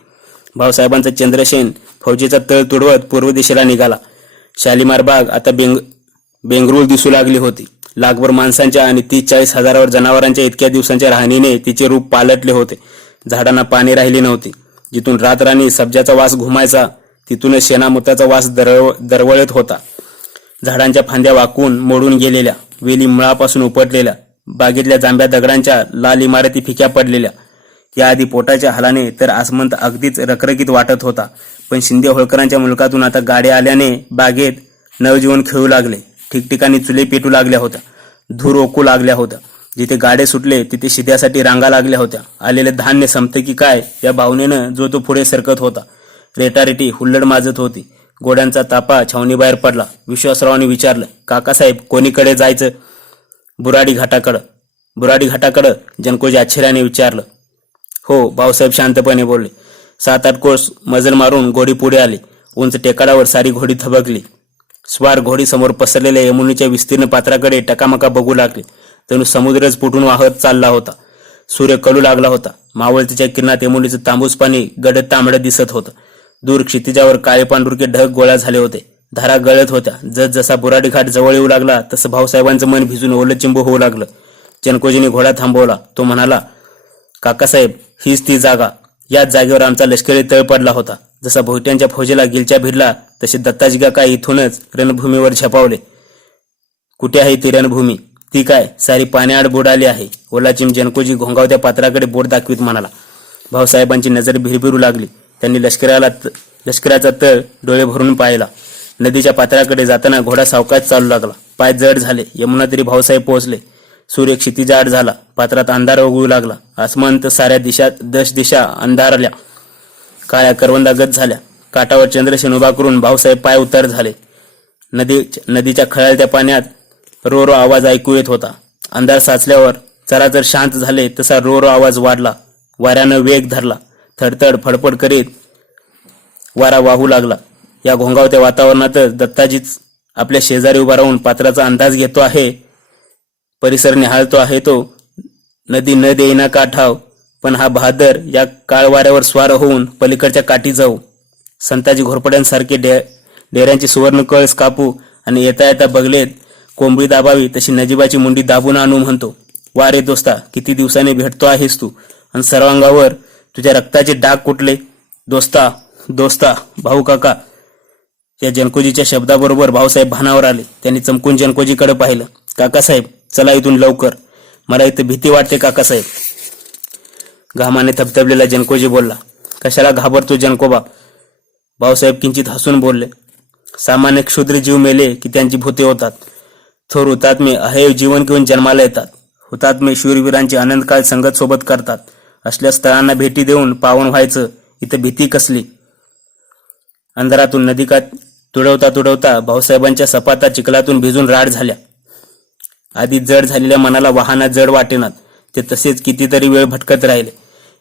भाऊसाहेबांचा चंद्रसेन फौजेचा तळ तुडवत पूर्व दिशेला निघाला. शालिमार बाग आता बेंगरूळ दिसू लागली होती. लाखभर माणसांच्या आणि 30-40 हजारावर जनावरांच्या इतक्या दिवसांच्या राहणीने तिचे रूप पालटले होते. झाडांना पाणी राहिली नव्हती. जिथून रातराणी सब्जाचा वास घुमायचा तिथूनच शेणामुताचा वास दरवळत होता. झाडांच्या फांद्या वाकून मोडून गेलेल्या, वेली मुळापासून उपटलेल्या, बागेतल्या जांभ्या दगडांच्या लाल इमारती फिक्या पडलेल्या. याआधी पोटाच्या हालाने तर आसमंत अगदीच रखरखीत वाटत होता. पण शिंदे होळकरांच्या मुलकातून आता गाड्या आल्याने बागेत नवजीवन खेळू लागले. ठिकठिकाणी चुले पेटू लागल्या होत्या. धूर ओकू लागल्या होत्या. जिथे गाडे सुटले तिथे शिद्यासाठी रांगा लागल्या होत्या. आलेले धान्य संपते की काय या भावनेनं जो तो पुढे सरकत होता. रेटारेटी हुल्लड माजत होती. घोड्यांचा तापा छावणीबाहेर पडला. विश्वासरावांनी विचारलं, काकासाहेब, कोणीकडे जायचं? बुराडी घाटाकडं जनकोजी आश्चर्याने विचारलं. हो, भाऊसाहेब शांतपणे बोलले. 7-8 कोस मजल मारून घोडी पुढे आली. उंच टेकाडावर सारी घोडी थबकली. स्वार घोडी समोर पसरलेल्या यमुनेच्या विस्तीर्ण पात्राकडे टकामका बघू लागले. जणू समुद्रच फुटून वाहत चालला होता. सूर्य कळू लागला होता. मावळतीच्या किरणात यमुनेचं तांबूस पाणी गडद तांबडं दिसत होतं. दूर क्षितिजावर काळे पांढुरके ढग गोळा झाले होते. धारा गळत होत्या. जसा बुराडी घाट जवळ येऊ लागला तसं भाऊसाहेबांचं मन भिजून ओलचिंबू होऊ लागलं. जनकोजीने घोडा थांबवला. तो म्हणाला, काकासाहेब, हीच ती जागा. याच जागेवर आमचा लष्करी तळ पडला होता. जसा भोईट्यांच्या फौजेला गिलच्या भिडला तसे दत्ताजी काका इथूनच रणभूमीवर झपावले. कुठे आहे ती रणभूमी? ती काय सारी पाण्याआड बुडाली आहे. ओलाचिंब जनकोजी घोंगावत्या पात्राकडे बोट दाखवीत म्हणाला. भाऊसाहेबांची नजर भिरभिरू लागली. त्यांनी लष्कराचा तळ डोळे भरून पाहिला. नदीच्या पात्राकडे जाताना घोडा सावकाश चालू लागला. पाय जड झाले. यमुना तरी भाऊसाहेब पोहोचले. सूर्य क्षितिजाड झाला. पात्रात अंधार उगवू लागला. आसमंत साऱ्या दश दिशा अंधारल्या. काळ्या करवंदागत झाल्या. काठावर चंद्रसेन उभा करून भाऊसाहेब पाय उतार झाले. नदीच्या खळाळत्या पाण्यात रो रो आवाज ऐकू येत होता. अंधार साचल्यावर जरा जर शांत झाले तसा रो रो आवाज वाढला. वाऱ्यानं वेग धरला. थडथड फडफड करीत वारा वाहू लागला. या घोंगावत्या वातावरणातच दत्ताजीच आपल्या शेजारी उभा राहून पात्राचा अंदाज घेतो आहे. परिसर निहाळतो आहे. तो नदी न देईना का ठाव, पण हा बहादर या काळ वाऱ्यावर स्वार होऊन पलीकडच्या काठी जाऊ. संताजी घोरपड्यांसारखे डेऱ्यांची सुवर्ण कळस कापू आणि येता येता बगलेत कोंबडी दाबावी तशी नजीबाची मुंडी दाबून आणू म्हणतो. वा रे दोस्ता, किती दिवसाने भेटतो आहेस तू, आणि सर्वांगावर तुझ्या रक्ताचे डाग कुठले. दोस्ता दोस्ता भाऊ काका. या जनकोजीच्या शब्दाबरोबर भाऊसाहेब भानावर आले. त्यांनी चमकून जनकोजीकडे पाहिलं. काकासाहेब, चला इथून लवकर, मला इथं भीती वाटते काकासाहेब. घामाने थबथबलेला जनकोजी बोलला. कशाला घाबरतो जनकोबा. भाऊसाहेब किंचित हसून बोलले. सामान्य क्षुद्र जीव मेले की त्यांची भूते होतात. थोर हुतात्मे अहेय जीवन घेऊन जन्माला येतात. हुतात्मे शूरवीरांची अनंतकाळ संगत सोबत करतात. असल्या स्थळांना भेटी देऊन पावन व्हायचं. इथं भीती कसली. अंधारातून नदीकाठ तुडवता तुडवता भाऊसाहेबांच्या सपाटा चिखलातून भिजून राड झाल्या. आधी जड झालेल्या मनाला वाहना जड वाटेनात. ते तसेच कितीतरी वेळ भटकत राहिले.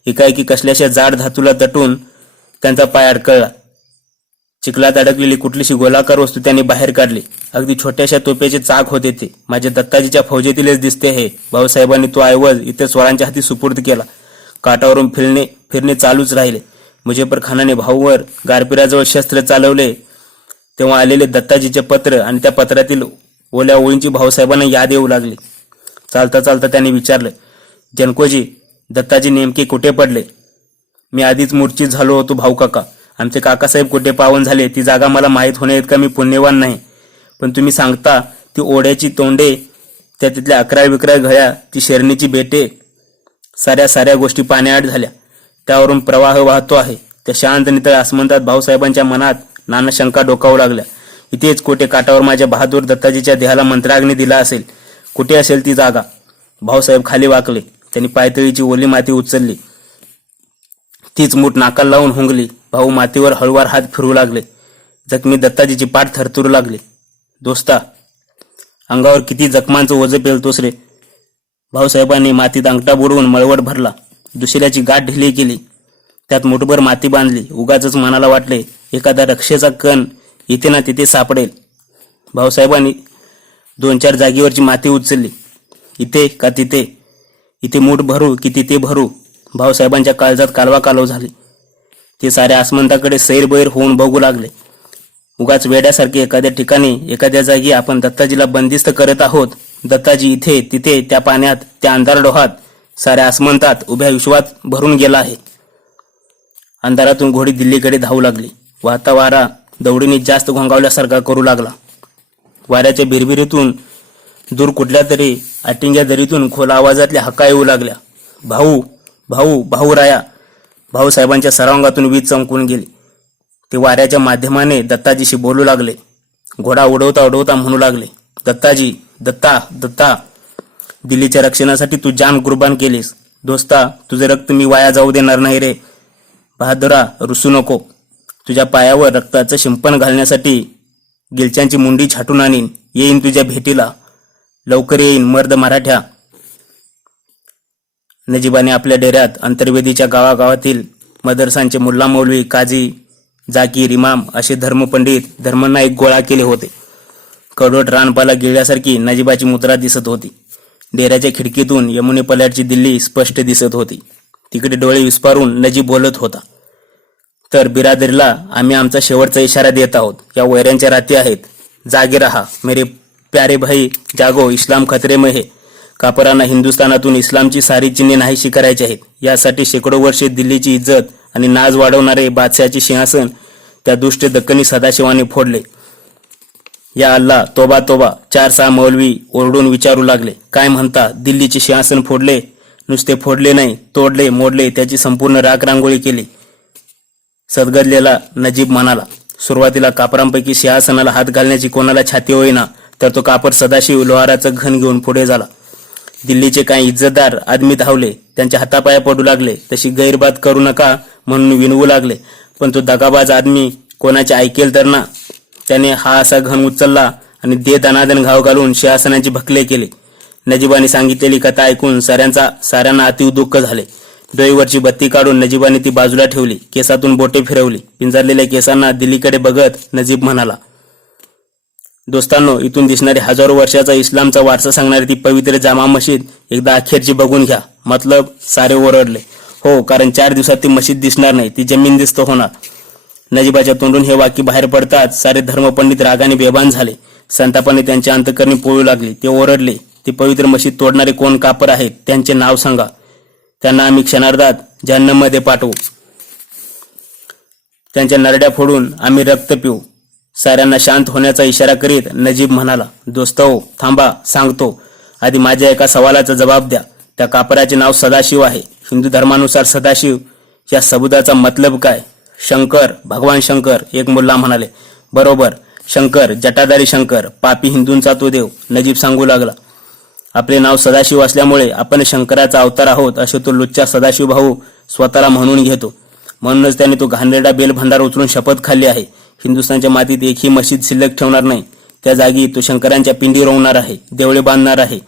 एकाएकी कसल्याशा जाड धातूला तटून त्यांचा पाय अडकळला. चिखलात अडकलेली कुठलीशी गोलाकार वस्तू त्यांनी बाहेर काढली. अगदी छोट्याशा तोप्याचे चाक होते ते. माझ्या दत्ताजीच्या फौजेतीलच दिसते हे. भाऊसाहेबांनी तो ऐवज इतर स्वरांच्या हाती सुपूर्द केला. काठावरून फिरणे चालूच राहिले. मुजेपर खानाने भाऊवर गारपिराजवळ शस्त्र चालवले तेव्हा आलेले दत्ताजीचे पत्र आणि त्या पत्रातील ओल्या ओळींची भाऊसाहेबांना याद येऊ लागली. चालता चालता त्यांनी विचारले, जनकोजी, दत्ताजी नेमके कुठे पडले. मी आधीच मूर्छित झालो होतो भाऊ काका. आमचे काकासाहेब कुठे पावन झाले ती जागा मला माहीत होणे इतका मी पुण्यवान नाही. पण तुम्ही सांगता ती ओढ्याची तोंडे, त्या तिथल्या 11 घळ्या, ती शेरणीची बेटे, साऱ्या गोष्टी पाण्याआड झाल्या. त्यावरून प्रवाह वाहतो आहे. त्या शांत नितळ आसमंतात भाऊसाहेबांच्या मनात नाना शंका डोकावू लागल्या. इथेच कोठे काठावर माझ्या बहादूर दत्ताजीच्या देहाला मंत्राग्नी दिला असेल. कुठे असेल ती जागा. भाऊसाहेब खाली वाकले. त्यांनी पायतळीची ओली माती उचलली. तीच मूठ नाकाला लावून हुंगली. भाऊ मातीवर हळूवार हात फिरवू लागले. जखमी दत्ताजीची पाठ थरथरू लागली. दोस्ता, अंगावर किती जखमांचं ओझं पेलतोस रे. भाऊसाहेबांनी मातीत अंगठा बुडवून मळवट भरला. दुसऱ्याची गाठ ढिली केली. त्यात मुठभर माती बांधली. उगाचच मनाला वाटले एखादा रक्षेचा कण इथे ना तिथे सापडेल. भाऊसाहेबांनी 2-4 जागेवरची माती उचलली. इथे का तिथे, इथे मूठ भरू की तिथे भरू. भाऊसाहेबांच्या काळजात कालवा कालव झाली. ते साऱ्या आसमंताकडे सैरबैर होऊन बघू लागले. उगाच वेड्यासारखे एखाद्या ठिकाणी एखाद्या जागी आपण दत्ताजीला बंदिस्त करत आहोत. दत्ताजी इथे तिथे, त्या पाण्यात, त्या अंधार डोहात, साऱ्या आसमंतात, उभ्या विश्वात भरून गेला आहे. अंधारातून घोडी दिल्लीकडे धावू लागली. वाहता वारा दौडीने जास्त घोंगावल्यासारखा करू लागला. वाऱ्याच्या बिरबिरीतून दूर कुठल्या तरी आटिंग्या दरीतून खोल आवाजातल्या हका येऊ लागल्या. भाऊ भाऊ भाऊ राया. भाऊसाहेबांच्या सर्वांगातून वीज चमकून गेली. ते वाऱ्याच्या माध्यमाने दत्ताजीशी बोलू लागले. घोडा उडवता उडवता म्हणू लागले, दत्ताजी, दत्ता दत्ता, दिल्लीच्या रक्षणासाठी तू जान कुर्बान केलीस. दोस्ता, तुझे रक्त मी वाया जाऊ देणार नाही रे. बहादुरा, रुसू नको. तुझ्या पायावर रक्ताचं शिंपण घालण्यासाठी गिलच्यांची मुंडी छाटून आणीन. येईन तुझ्या भेटीला. लवकर येईन मर्द मराठ्या. नजीबाने आपल्या डेऱ्यात अंतर्वेदीच्या गावागावातील मदरसांचे मुल्ला मौलवी, काजी, जाकीर, इमाम असे धर्मपंडित, धर्मनायक गोळा केले होते. कडवट रानपाला गिळल्यासारखी नजीबाची मुद्रा दिसत होती. डेऱ्याच्या खिडकीतून यमुने पल्याडची दिल्ली स्पष्ट दिसत होती. तिकडे डोळे विस्पारून नजीब बोलत होता. तर बिरादरीला आम्ही आमचा शेवटचा इशारा देत आहोत. या वैऱ्यांच्या रात्री आहेत. जागे रहा मेरे प्यारे भाई, जागो. इस्लाम खतरे में है. कापरांना हिंदुस्थानातून इस्लामची सारी चिन्हे नाहीशी करायची आहेत. यासाठी शेकडो वर्षे दिल्लीची इज्जत आणि नाज वाढवणारे बादशाहचे सिंहासन त्या दुष्ट दक्कनी सदाशिवाने फोडले. या अल्ला, तोबा तोबा. 4-6 मौलवी ओरडून विचारू लागले, काय म्हणता? दिल्लीचे सिंहासन फोडले? नुसते फोडले नाही, तोडले, मोडले, त्याची संपूर्ण राख रांगोळी केली. सदगदलेला नजीब म्हणाला, सुरुवातीला कापरांपैकी सिंहासनाला हात घालण्याची कोणाला छाती होईना, तर तो कापर सदाशिव लोहाराचं घन घेऊन पुढे झाला. दिल्लीचे काही इज्जतदार आदमी धावले, त्यांच्या हातापाया पडू लागले. तशी गैरबात करू नका म्हणून विनवू लागले, पण तो दगाबाज आदमी कोणाचे ऐकेल तर ना. त्याने हा असा घन उचलला आणि दे दनादन घाव घालून सिंहासनाची भकले केले. नजीबाने सांगितलेली कथा ऐकून साऱ्यांना अति दुःख झाले. डोईवरची बत्ती काढून नजीबाने ती बाजूला ठेवली. केसातून बोटे फिरवली. पिंजरलेल्या केसांना दिल्लीकडे बघत नजीब म्हणाला, दोस्तांनो, इथून दिसणारी हजारो वर्षाचा इस्लामचा वारसा सांगणारी ती पवित्र जामा मशीद एकदा अखेरची बघून घ्या. मतलब सारे ओरडले. हो, कारण 4 दिवसात ती मशीद दिसणार नाही, ती जमीन दिसत होणार. नजीबाच्या तोंडून हे वाक्य बाहेर पडताच सारे धर्मपंडित रागाने बेभान झाले. संतापाने त्यांच्या अंतकरणी पोळू लागली. ते ओरडले, ती पवित्र मशीद तोडणारे कोण कापर आहेत, त्यांचे नाव सांगा. त्यांना आम्ही क्षणार्धात जहन्नममध्ये पाठवू. त्यांच्या नरड्या फोडून आम्ही रक्त पिऊ. साऱ्यांना शांत होण्याचा इशारा करीत नजीब म्हणाला, दोस्तहो, थांबा, सांगतो. आधी माझ्या एका सवालाचा जबाब द्या. त्या कापराचे नाव सदाशिव आहे. हिंदू धर्मानुसार सदाशिव या शब्दाचा मतलब काय? शंकर, भगवान शंकर, एक मुल्ला म्हणाले. बरोबर, शंकर, जटाधारी शंकर, पापी हिंदूंचा तो देव. नजीब सांगू लागला, आपले नाव सदाशिव असल्यामुळे आपण शंकराचा अवतार आहोत असे तो लुच्चा सदाशिव भाऊ स्वतःला म्हणून घेतो. म्हणूनच त्याने तो घाणेरडा बेलभंडार उचलून शपथ खाल्ली आहे, हिंदुस्थानच्या मातीत एकही मशीद शिल्लक ठेवणार नाही. त्या जागी तो शंकरांच्या पिंडी रोवणार आहे, देवळे बांधणार आहे.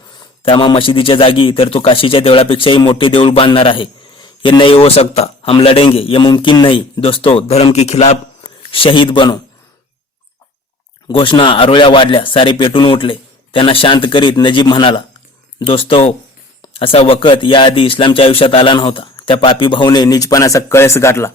त्यामा मशिदीच्या जागी तर तो काशीच्या देवळापेक्षाही मोठे देऊळ बांधणार आहे. ये नहीं हो सकता, हम लढेंगे, ये मुमकिन नहीं. दोस्तों, धर्म के खिलाफ शहीद बनो. घोषणा आरोळ्या वाढल्या. सारे पेटून उठले. त्यांना शांत करीत नजीब म्हणाला, दोस्तों, असा वखत याआधी इस्लामच्या आयुष्यात आला नव्हता. त्या पापी भाऊने निजपणाचा कळस गाठला.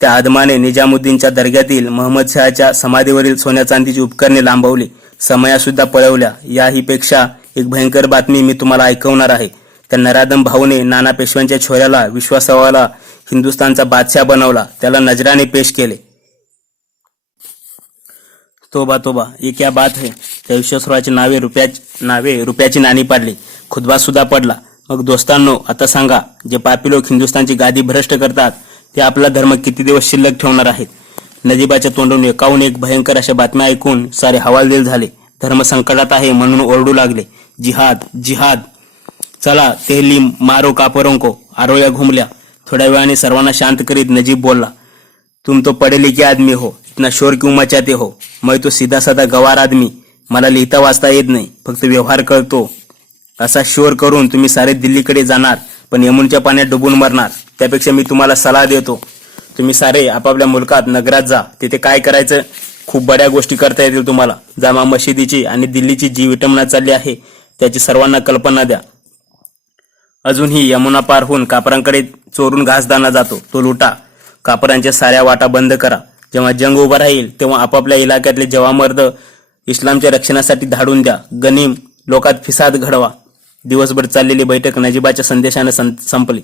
त्या आदमाने निजामुद्दीनच्या दर्ग्यातील महम्मद शहाच्या समाधीवरील सोन्या चांदीची उपकरणे लांबवली, समयासुद्धा पळवल्या. याहीपेक्षा एक भयंकर बातमी मी तुम्हाला ऐकवणार आहे. त्या नराधम भाऊने नाना पेशव्यांच्या छोऱ्याला विश्वासावाला हिंदुस्थानचा बादशाह बनवला. त्याला नजराने पेश केले. तोबा तोबा, ये क्या बात है. त्या विश्वासरावाची नावे रुपयाची नाणी पाडली. खुतबा सुद्धा पडला. मग दोस्तांनो, आता सांगा, जे पापी लोक हिंदुस्थानची गादी भ्रष्ट करतात ते आपला धर्म किती दिवस शिल्लक ठेवणार आहेत? नजीबाच्या तोंडून एकाहून एक भयंकर अशा बातम्या ऐकून सारे हवालदिल झाले. धर्म संकटात आहे म्हणून ओरडू लागले, जिहाद, जिहाद. चला, तेहली मारो कापरों को. आरोळ्या घुमल्या. थोड्या वेळाने सर्वांना शांत करीत नजीब बोलला, तुम तो पढ़े लिखे आदमी हो, इतना शोर क्यों मचाते हो? मैं तो सीधा साधा गवार आदमी, मला लिहिता वाचता येत नाही, फक्त व्यवहार करतो. असा शोर करून तुम्ही सारे दिल्लीकडे जाणार, पण यमुनच्या पाण्यात डुबून मरणार. त्यापेक्षा मी तुम्हाला सल्ला देतो, तुम्ही सारे आपापल्या मुलकात नगरात जा. तिथे काय करायचं, खूप बड्या गोष्टी करता येतील तुम्हाला. जामा मशिदीची आणि दिल्लीची जी विटंबना चालली आहे त्याची सर्वांना कल्पना द्या. अजूनही यमुना पार होऊन कापरांकडे चोरून घासदाणा जातो, तो लुटा. कापरांच्या साऱ्या वाटा बंद करा. जेव्हा जंग उभा राहील तेव्हा आपापल्या इलाक्यातले जवामर्द इस्लामच्या रक्षणासाठी धाडून द्या. गनीम लोकात फिसाद घडवा. दिवसभर चाललेली बैठक नजीबाच्या संदेशाने संपली.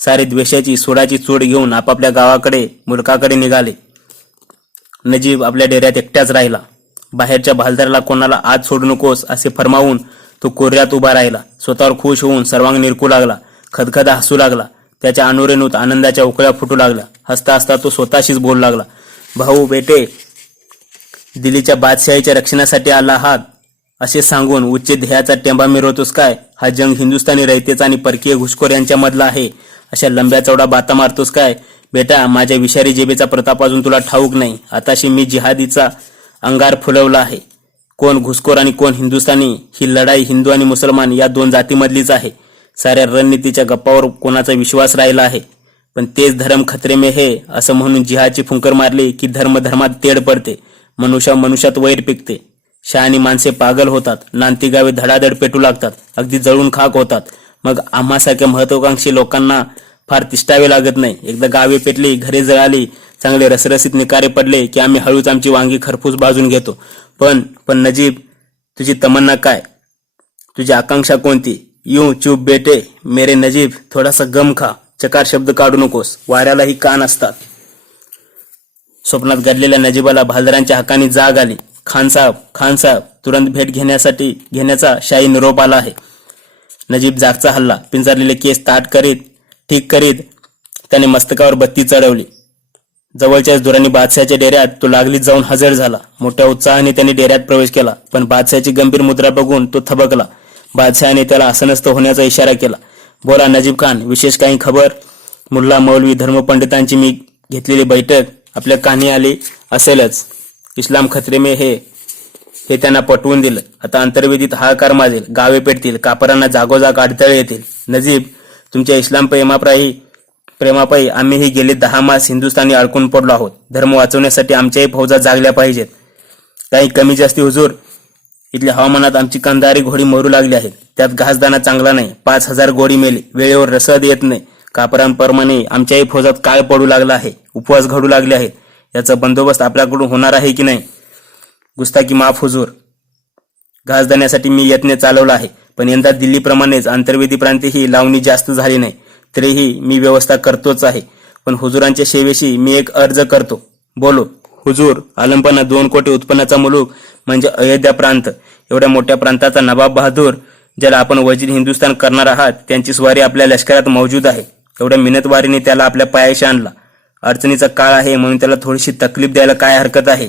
सारे द्वेषाची सोडाची चोड घेऊन आपापल्या गावाकडे मुलकाकडे निघाले. नजीब आपल्या डेऱ्यात एकट्याच राहिला. बाहेरच्या भालदाराला कोणाला आत सोडू नकोस असे फरमावून तो कोर्यात उभा राहिला. स्वतःवर खुश होऊन सर्वांग निरकू लागला. खदखदा हसू लागला. त्याच्या अनुरेणूत आनंदाच्या उकळ्या फुटू लागल्या. हसता हसता तो स्वतःशीच बोलू लागला, भाऊ बेटे, दिल्लीच्या बादशाहीच्या रक्षणासाठी आला आहात असे सांगून उच्च ध्येयाचा टेंबा मिरवतोस काय? हा जंग हिंदुस्थानी रयतेचा आणि परकीय घुसखोर यांच्या मधला आहे. अशा लंब्या चौडा बाता मारतोस काय? बेटा, माझ्या विषारी जेबेचा प्रताप अजून तुला ठाऊक नाही. आताशी मी जिहादीचा अंगार फुलवला आहे. कोण घुसखोर आणि कोण हिंदुस्थानी, ही लढाई हिंदू आणि मुसलमान या दोन जातीमधलीच आहे. साऱ्या रणनीतीच्या गप्पावर कोणाचा विश्वास राहिला आहे? पण तेच धर्म खतरे में है असं म्हणून जिहादची फुंकर मारली की धर्म धर्मात तेढ पडते, मनुष्या मनुष्यात वैर पिकते. शहाणी माणसे पागल होतात. नांती गावे धडाधड पेटू लागतात, अगदी जळून खाक होतात. मग आम्हासारख्या महत्वाकांक्षी लोकांना फार तिष्ठावे लागत नाही. एकदा गावे पेटली, घरे जळाली, चांगले रसरसीत निकारे पडले की आम्ही हळूच आमची वांगी खरपूस भाजून घेतो. पण नजीब, तुझी तमन्ना काय? तुझी आकांक्षा कोणती? यूं चुप बेटे, मेरे नजीब, थोडासा गम खा. चकार शब्द काढू नकोस, वाऱ्यालाही कान असतात. स्वप्नात घडलेल्या नजीबाला भालदारांच्या हक्काने जाग आली. खान साहेब, तुरंत भेट घेण्याचा शाही निरोप आला आहे. नजीब जागचा हल्ला. पिंजरलेले केस ठीक करीत त्याने मस्तकावर बत्ती चढवली. जवळच्याच दुरानी बादशाहच्या डेऱ्यात तो लागलीच जाऊन हजर झाला. मोठ्या उत्साहाने त्याने डेऱ्यात प्रवेश केला, पण बादशाहची गंभीर मुद्रा बघून तो थबकला. बादशाहाने त्याला आसनस्थ होण्याचा इशारा केला. बोला नजीब खान, विशेष काही खबर? मुल्ला मौलवी धर्मपंडितांची मी घेतलेली बैठक आपल्या कानी आली असेलच. इस्लाम खतरे में हे त्यांना पटवून दिलं. आता अंतर्वेदीत हाहाकार माजेल, गावे पेटतील, कापरांना जागोजाग अडथळे येतील. नजीब, तुमच्या इस्लाम प्रेमापायी आम्हीही गेले 10 मास हिंदुस्थानी अडकून पडलो आहोत. धर्म वाचवण्यासाठी आमच्याही फौजा जागल्या पाहिजेत. काही कमी जास्ती हुजूर. इथल्या हवामानात आमची कंदारी घोडी मरू लागली आहे. त्यात घासदाणा चांगला नाही. 5000 घोडी मेली. वेळेवर रसद येत नाही. कापरांप्रमाणे आमच्याही फौजात काळ पडू लागला आहे. उपवास घडू लागले आहेत. याचा बंदोबस्त आपल्याकडून होणार आहे की नाही? गुस्ताकी माफ हुजूर. घासदाण्यासाठी मी यत्न चालवला आहे, पण यंदा दिल्लीप्रमाणेच अंतर्वेदी प्रांतीही लावणी जास्त झाली नाही. तरीही मी व्यवस्था करतोच आहे. पण हुजूरांच्या सेवेशी मी एक अर्ज करतो. बोलो. हुजूर, आलमपणा 2 कोटी उत्पन्नाचा मुलूक म्हणजे अयोध्या प्रांत. एवढ्या मोठ्या प्रांताचा नवाब बहादूर, ज्याला आपण वजीर हिंदुस्थान करणार आहात, त्यांची स्वारी आपल्या लष्करात मौजूद आहे. एवढ्या मिनतवारीने त्याला आपल्या पायाशी आणला. अडचणीचा काळ आहे म्हणून त्याला थोडीशी तकलीफ द्यायला काय हरकत आहे?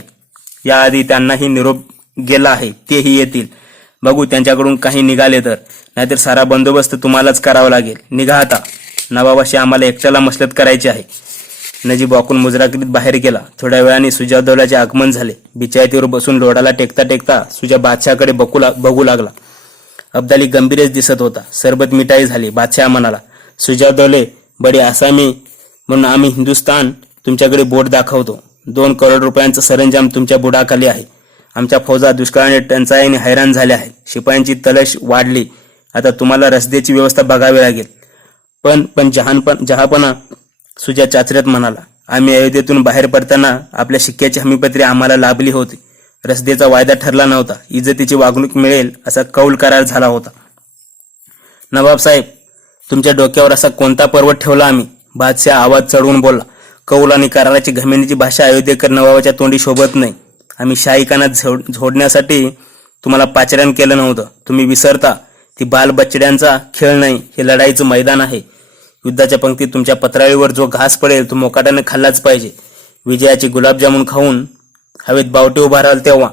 याआधी त्यांनाही निरोप गेला आहे, तेही येतील. बघू त्यांच्याकडून काही निघाले तर, नाहीतर सारा बंदोबस्त तुम्हालाच करावा लागेल. निघा आता. नवाबाशी आम्हाला एकट्याला मसलत करायची आहे. नजीब वाकून मुजराकडीत बाहेर गेला. थोड्या वेळाने सुजाउद्दौलाचे आगमन झाले. बिछायतीवर बसून लोडाला टेकता टेकता सुजा बादशाहकडे बघू लागला. अब्दाली गंभीरच दिसत होता. सरबत मिठाई झाली. बादशाह म्हणाला, सुजाउद्दौले, बडे आसामी म्हणून आम्ही हिंदुस्थान तुमच्याकडे बोट दाखवतो. 2 करोड रुपयांचा सरंजाम तुमच्या बुडाखाली आहे. आमच्या फौजा दुष्काळाने टंचाईने हैराण झाल्या आहेत. शिपायांची तलश वाढली. आता तुम्हाला रसदेची व्यवस्था बघावी लागेल. पण जहापणा, सुजा चाचऱ्यात म्हणाला, आम्ही अयोध्येतून बाहेर पडताना आपल्या शिक्क्याची हमीपत्री आम्हाला लाभली होती. रसदेचा वायदा ठरला नव्हता. इज्जतीची वागणूक मिळेल असा कौल करार झाला होता. नवाबसाहेब, तुमच्या डोक्यावर असा कोणता पर्वत ठेवला आम्ही? बादशाह आवाज चढवून बोलला. कौल आणि कराराची घमेंडीची भाषा अयोध्येकर नवाबाच्या तोंडी शोभत नाही. आम्ही शाहीकानात झोडण्यासाठी तुम्हाला पाचारण केलं नव्हतं. तुम्ही विसरता, ती बालबच्चड्यांचा खेळ नाही, हे लढाईचं मैदान आहे. युद्धाच्या पंक्तीत तुमच्या पत्राळीवर जो घास पडेल तो मोकाटाने खाल्लाच पाहिजे. विजयाची गुलाबजामुन खाऊन हवेत बावटे उभा राहाल तेव्हा.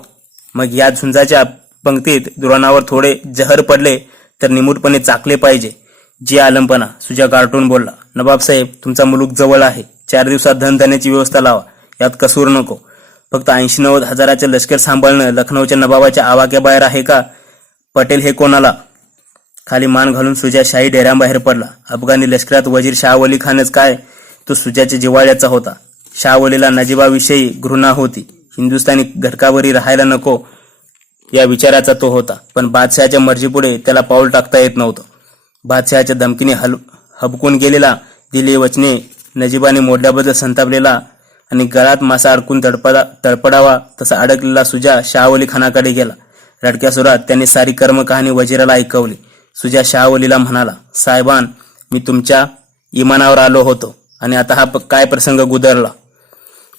मग या झुंजाच्या पंक्तीत दुराणावर थोडे जहर पडले तर निमूटपणे चाकले पाहिजे. जी आलमपणा, सुजा गारटून बोलला. नवाबसाहेब, तुमचा मुलूक जवळ आहे. 4 दिवसात धनधान्याची व्यवस्था लावा. यात कसूर नको. फक्त 80-90 हजाराचे लष्कर सांभाळणं लखनौच्या नवाबाच्या आवाक्याबाहेर आहे का? पटेल हे कोणाला? खाली मान घालून सुजा शाही डेऱ्याबाहेर पडला. अफगाणी लष्करात वजीर शाहवली खानच काय, तो सुजाच्या जिव्हाळ्याचा होता. शाहवलीला नजीबाविषयी घृणा होती. हिंदुस्थानी घटकावरी राहायला नको या विचाराचा तो होता. पण बादशहाच्या मर्जीपुढे त्याला पाऊल टाकता येत नव्हतं. बादशहाच्या धमकीने हबकून गेलेला, दिली वचने नजीबाने मोडल्याबद्दल संतापलेला आणि गळात मासा अडकून तडपडावा तसा अडकलेला सुजा शाहवली खानाकडे गेला. रडक्या सुरात त्याने सारी कर्मकहाणी वजीराला ऐकवली. सुजा शाहवलीला म्हणाला, साहेबान, मी तुमच्या इमानावर आलो होतो आणि आता हा काय प्रसंग गुदरला?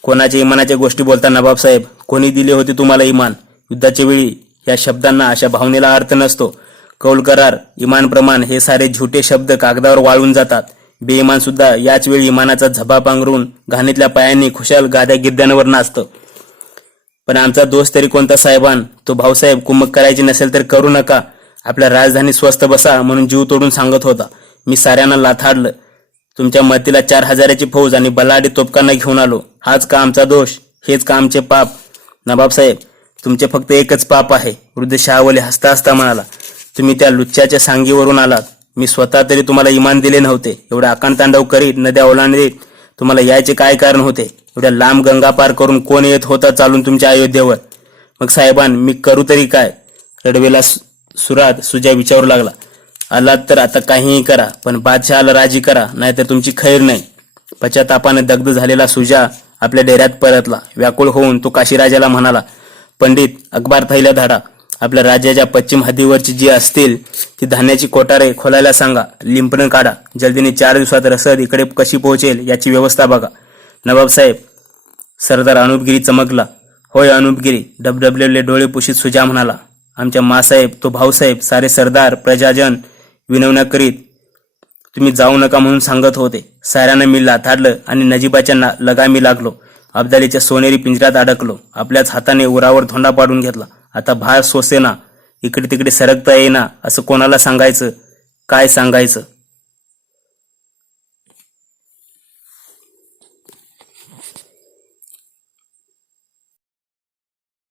कोणाच्या इमानाच्या गोष्टी बोलता नवाबसाहेब? कोणी दिले होते तुम्हाला इमान? युद्धाच्या वेळी या शब्दांना, अशा भावनेला अर्थ नसतो. कौल करार, इमान प्रमाण हे सारे झुटे शब्द कागदावर वाळून जातात. बेईमान सुद्धा याच वेळी इमानाचा झबा पांघरून घाणीतल्या पायांनी खुशाल गाद्या गिद्यांवर नाचतं. पण आमचा दोष तरी कोणता साहेबान? तो भाऊसाहेब कुमक करायची नसेल तर करू नका. आपल्या राजधानी स्वस्त बसा म्हणून जीव तोडून सांगत होता. मी साऱ्यांना लाथाडलं. तुमच्या मतीला 4000ची फौज आणि बलाढ्य तोपकांना घेऊन आलो. हाच का आमचा दोष? हेच का आमचे पाप? नवाबसाहेब, तुमचे फक्त एकच पाप आहे. वृद्ध शाहवली हसता हसता म्हणाला. तुम्ही त्या लुच्च्याच्या सांगीवरून आलात. मी स्वतः तरी तुम्हाला इमान दिले नव्हते. एवढा आकांतांडव करीत, नद्या ओलांडीत तुम्हाला यायचे काय कारण होते? एवढ्या लांब गंगा पार करून कोण येत होता चालून तुमच्या अयोध्येवर? मग साहेबान, मी करू तरी काय? रडवेला सुरात सुजा विचारू लागला. आलात तर आता काहीही करा, पण बादशहाला राजी करा, नाहीतर तुमची खैर नाही. पश्चातापाने दग्ध झालेला सुजा आपल्या डेऱ्यात परतला. व्याकुळ होऊन तो काशीराजाला म्हणाला, पंडित, अखबार थैल्या धाडा. आपल्या राज्याच्या पश्चिम हद्दीवरची जी असतील ती धान्याची कोठारे खोलायला सांगा. लिंपण काढा. जल्दीने 4 दिवसात रसद इकडे कशी पोहोचेल याची व्यवस्था बघा. नवाबसाहेब, सरदार अनुपगिरी चमकला. होय अनुपगिरी, डबडबलेले डोळे पुशीत सुजा म्हणाला. आमच्या मासाहेब, तो भाऊसाहेब, सारे सरदार प्रजाजन विनवण्या करीत तुम्ही जाऊ नका म्हणून सांगत होते. साऱ्यानं मी लाथाडलं आणि नजीबाच्या लगामी लागलो. अब्दालीच्या सोनेरी पिंजऱ्यात अडकलो. आपल्याच हाताने उरावर धोंडा पाडून घेतला. आता भार सोसेना, इकडे तिकडे सरकता येईना. असं कोणाला सांगायचं, काय सांगायचं.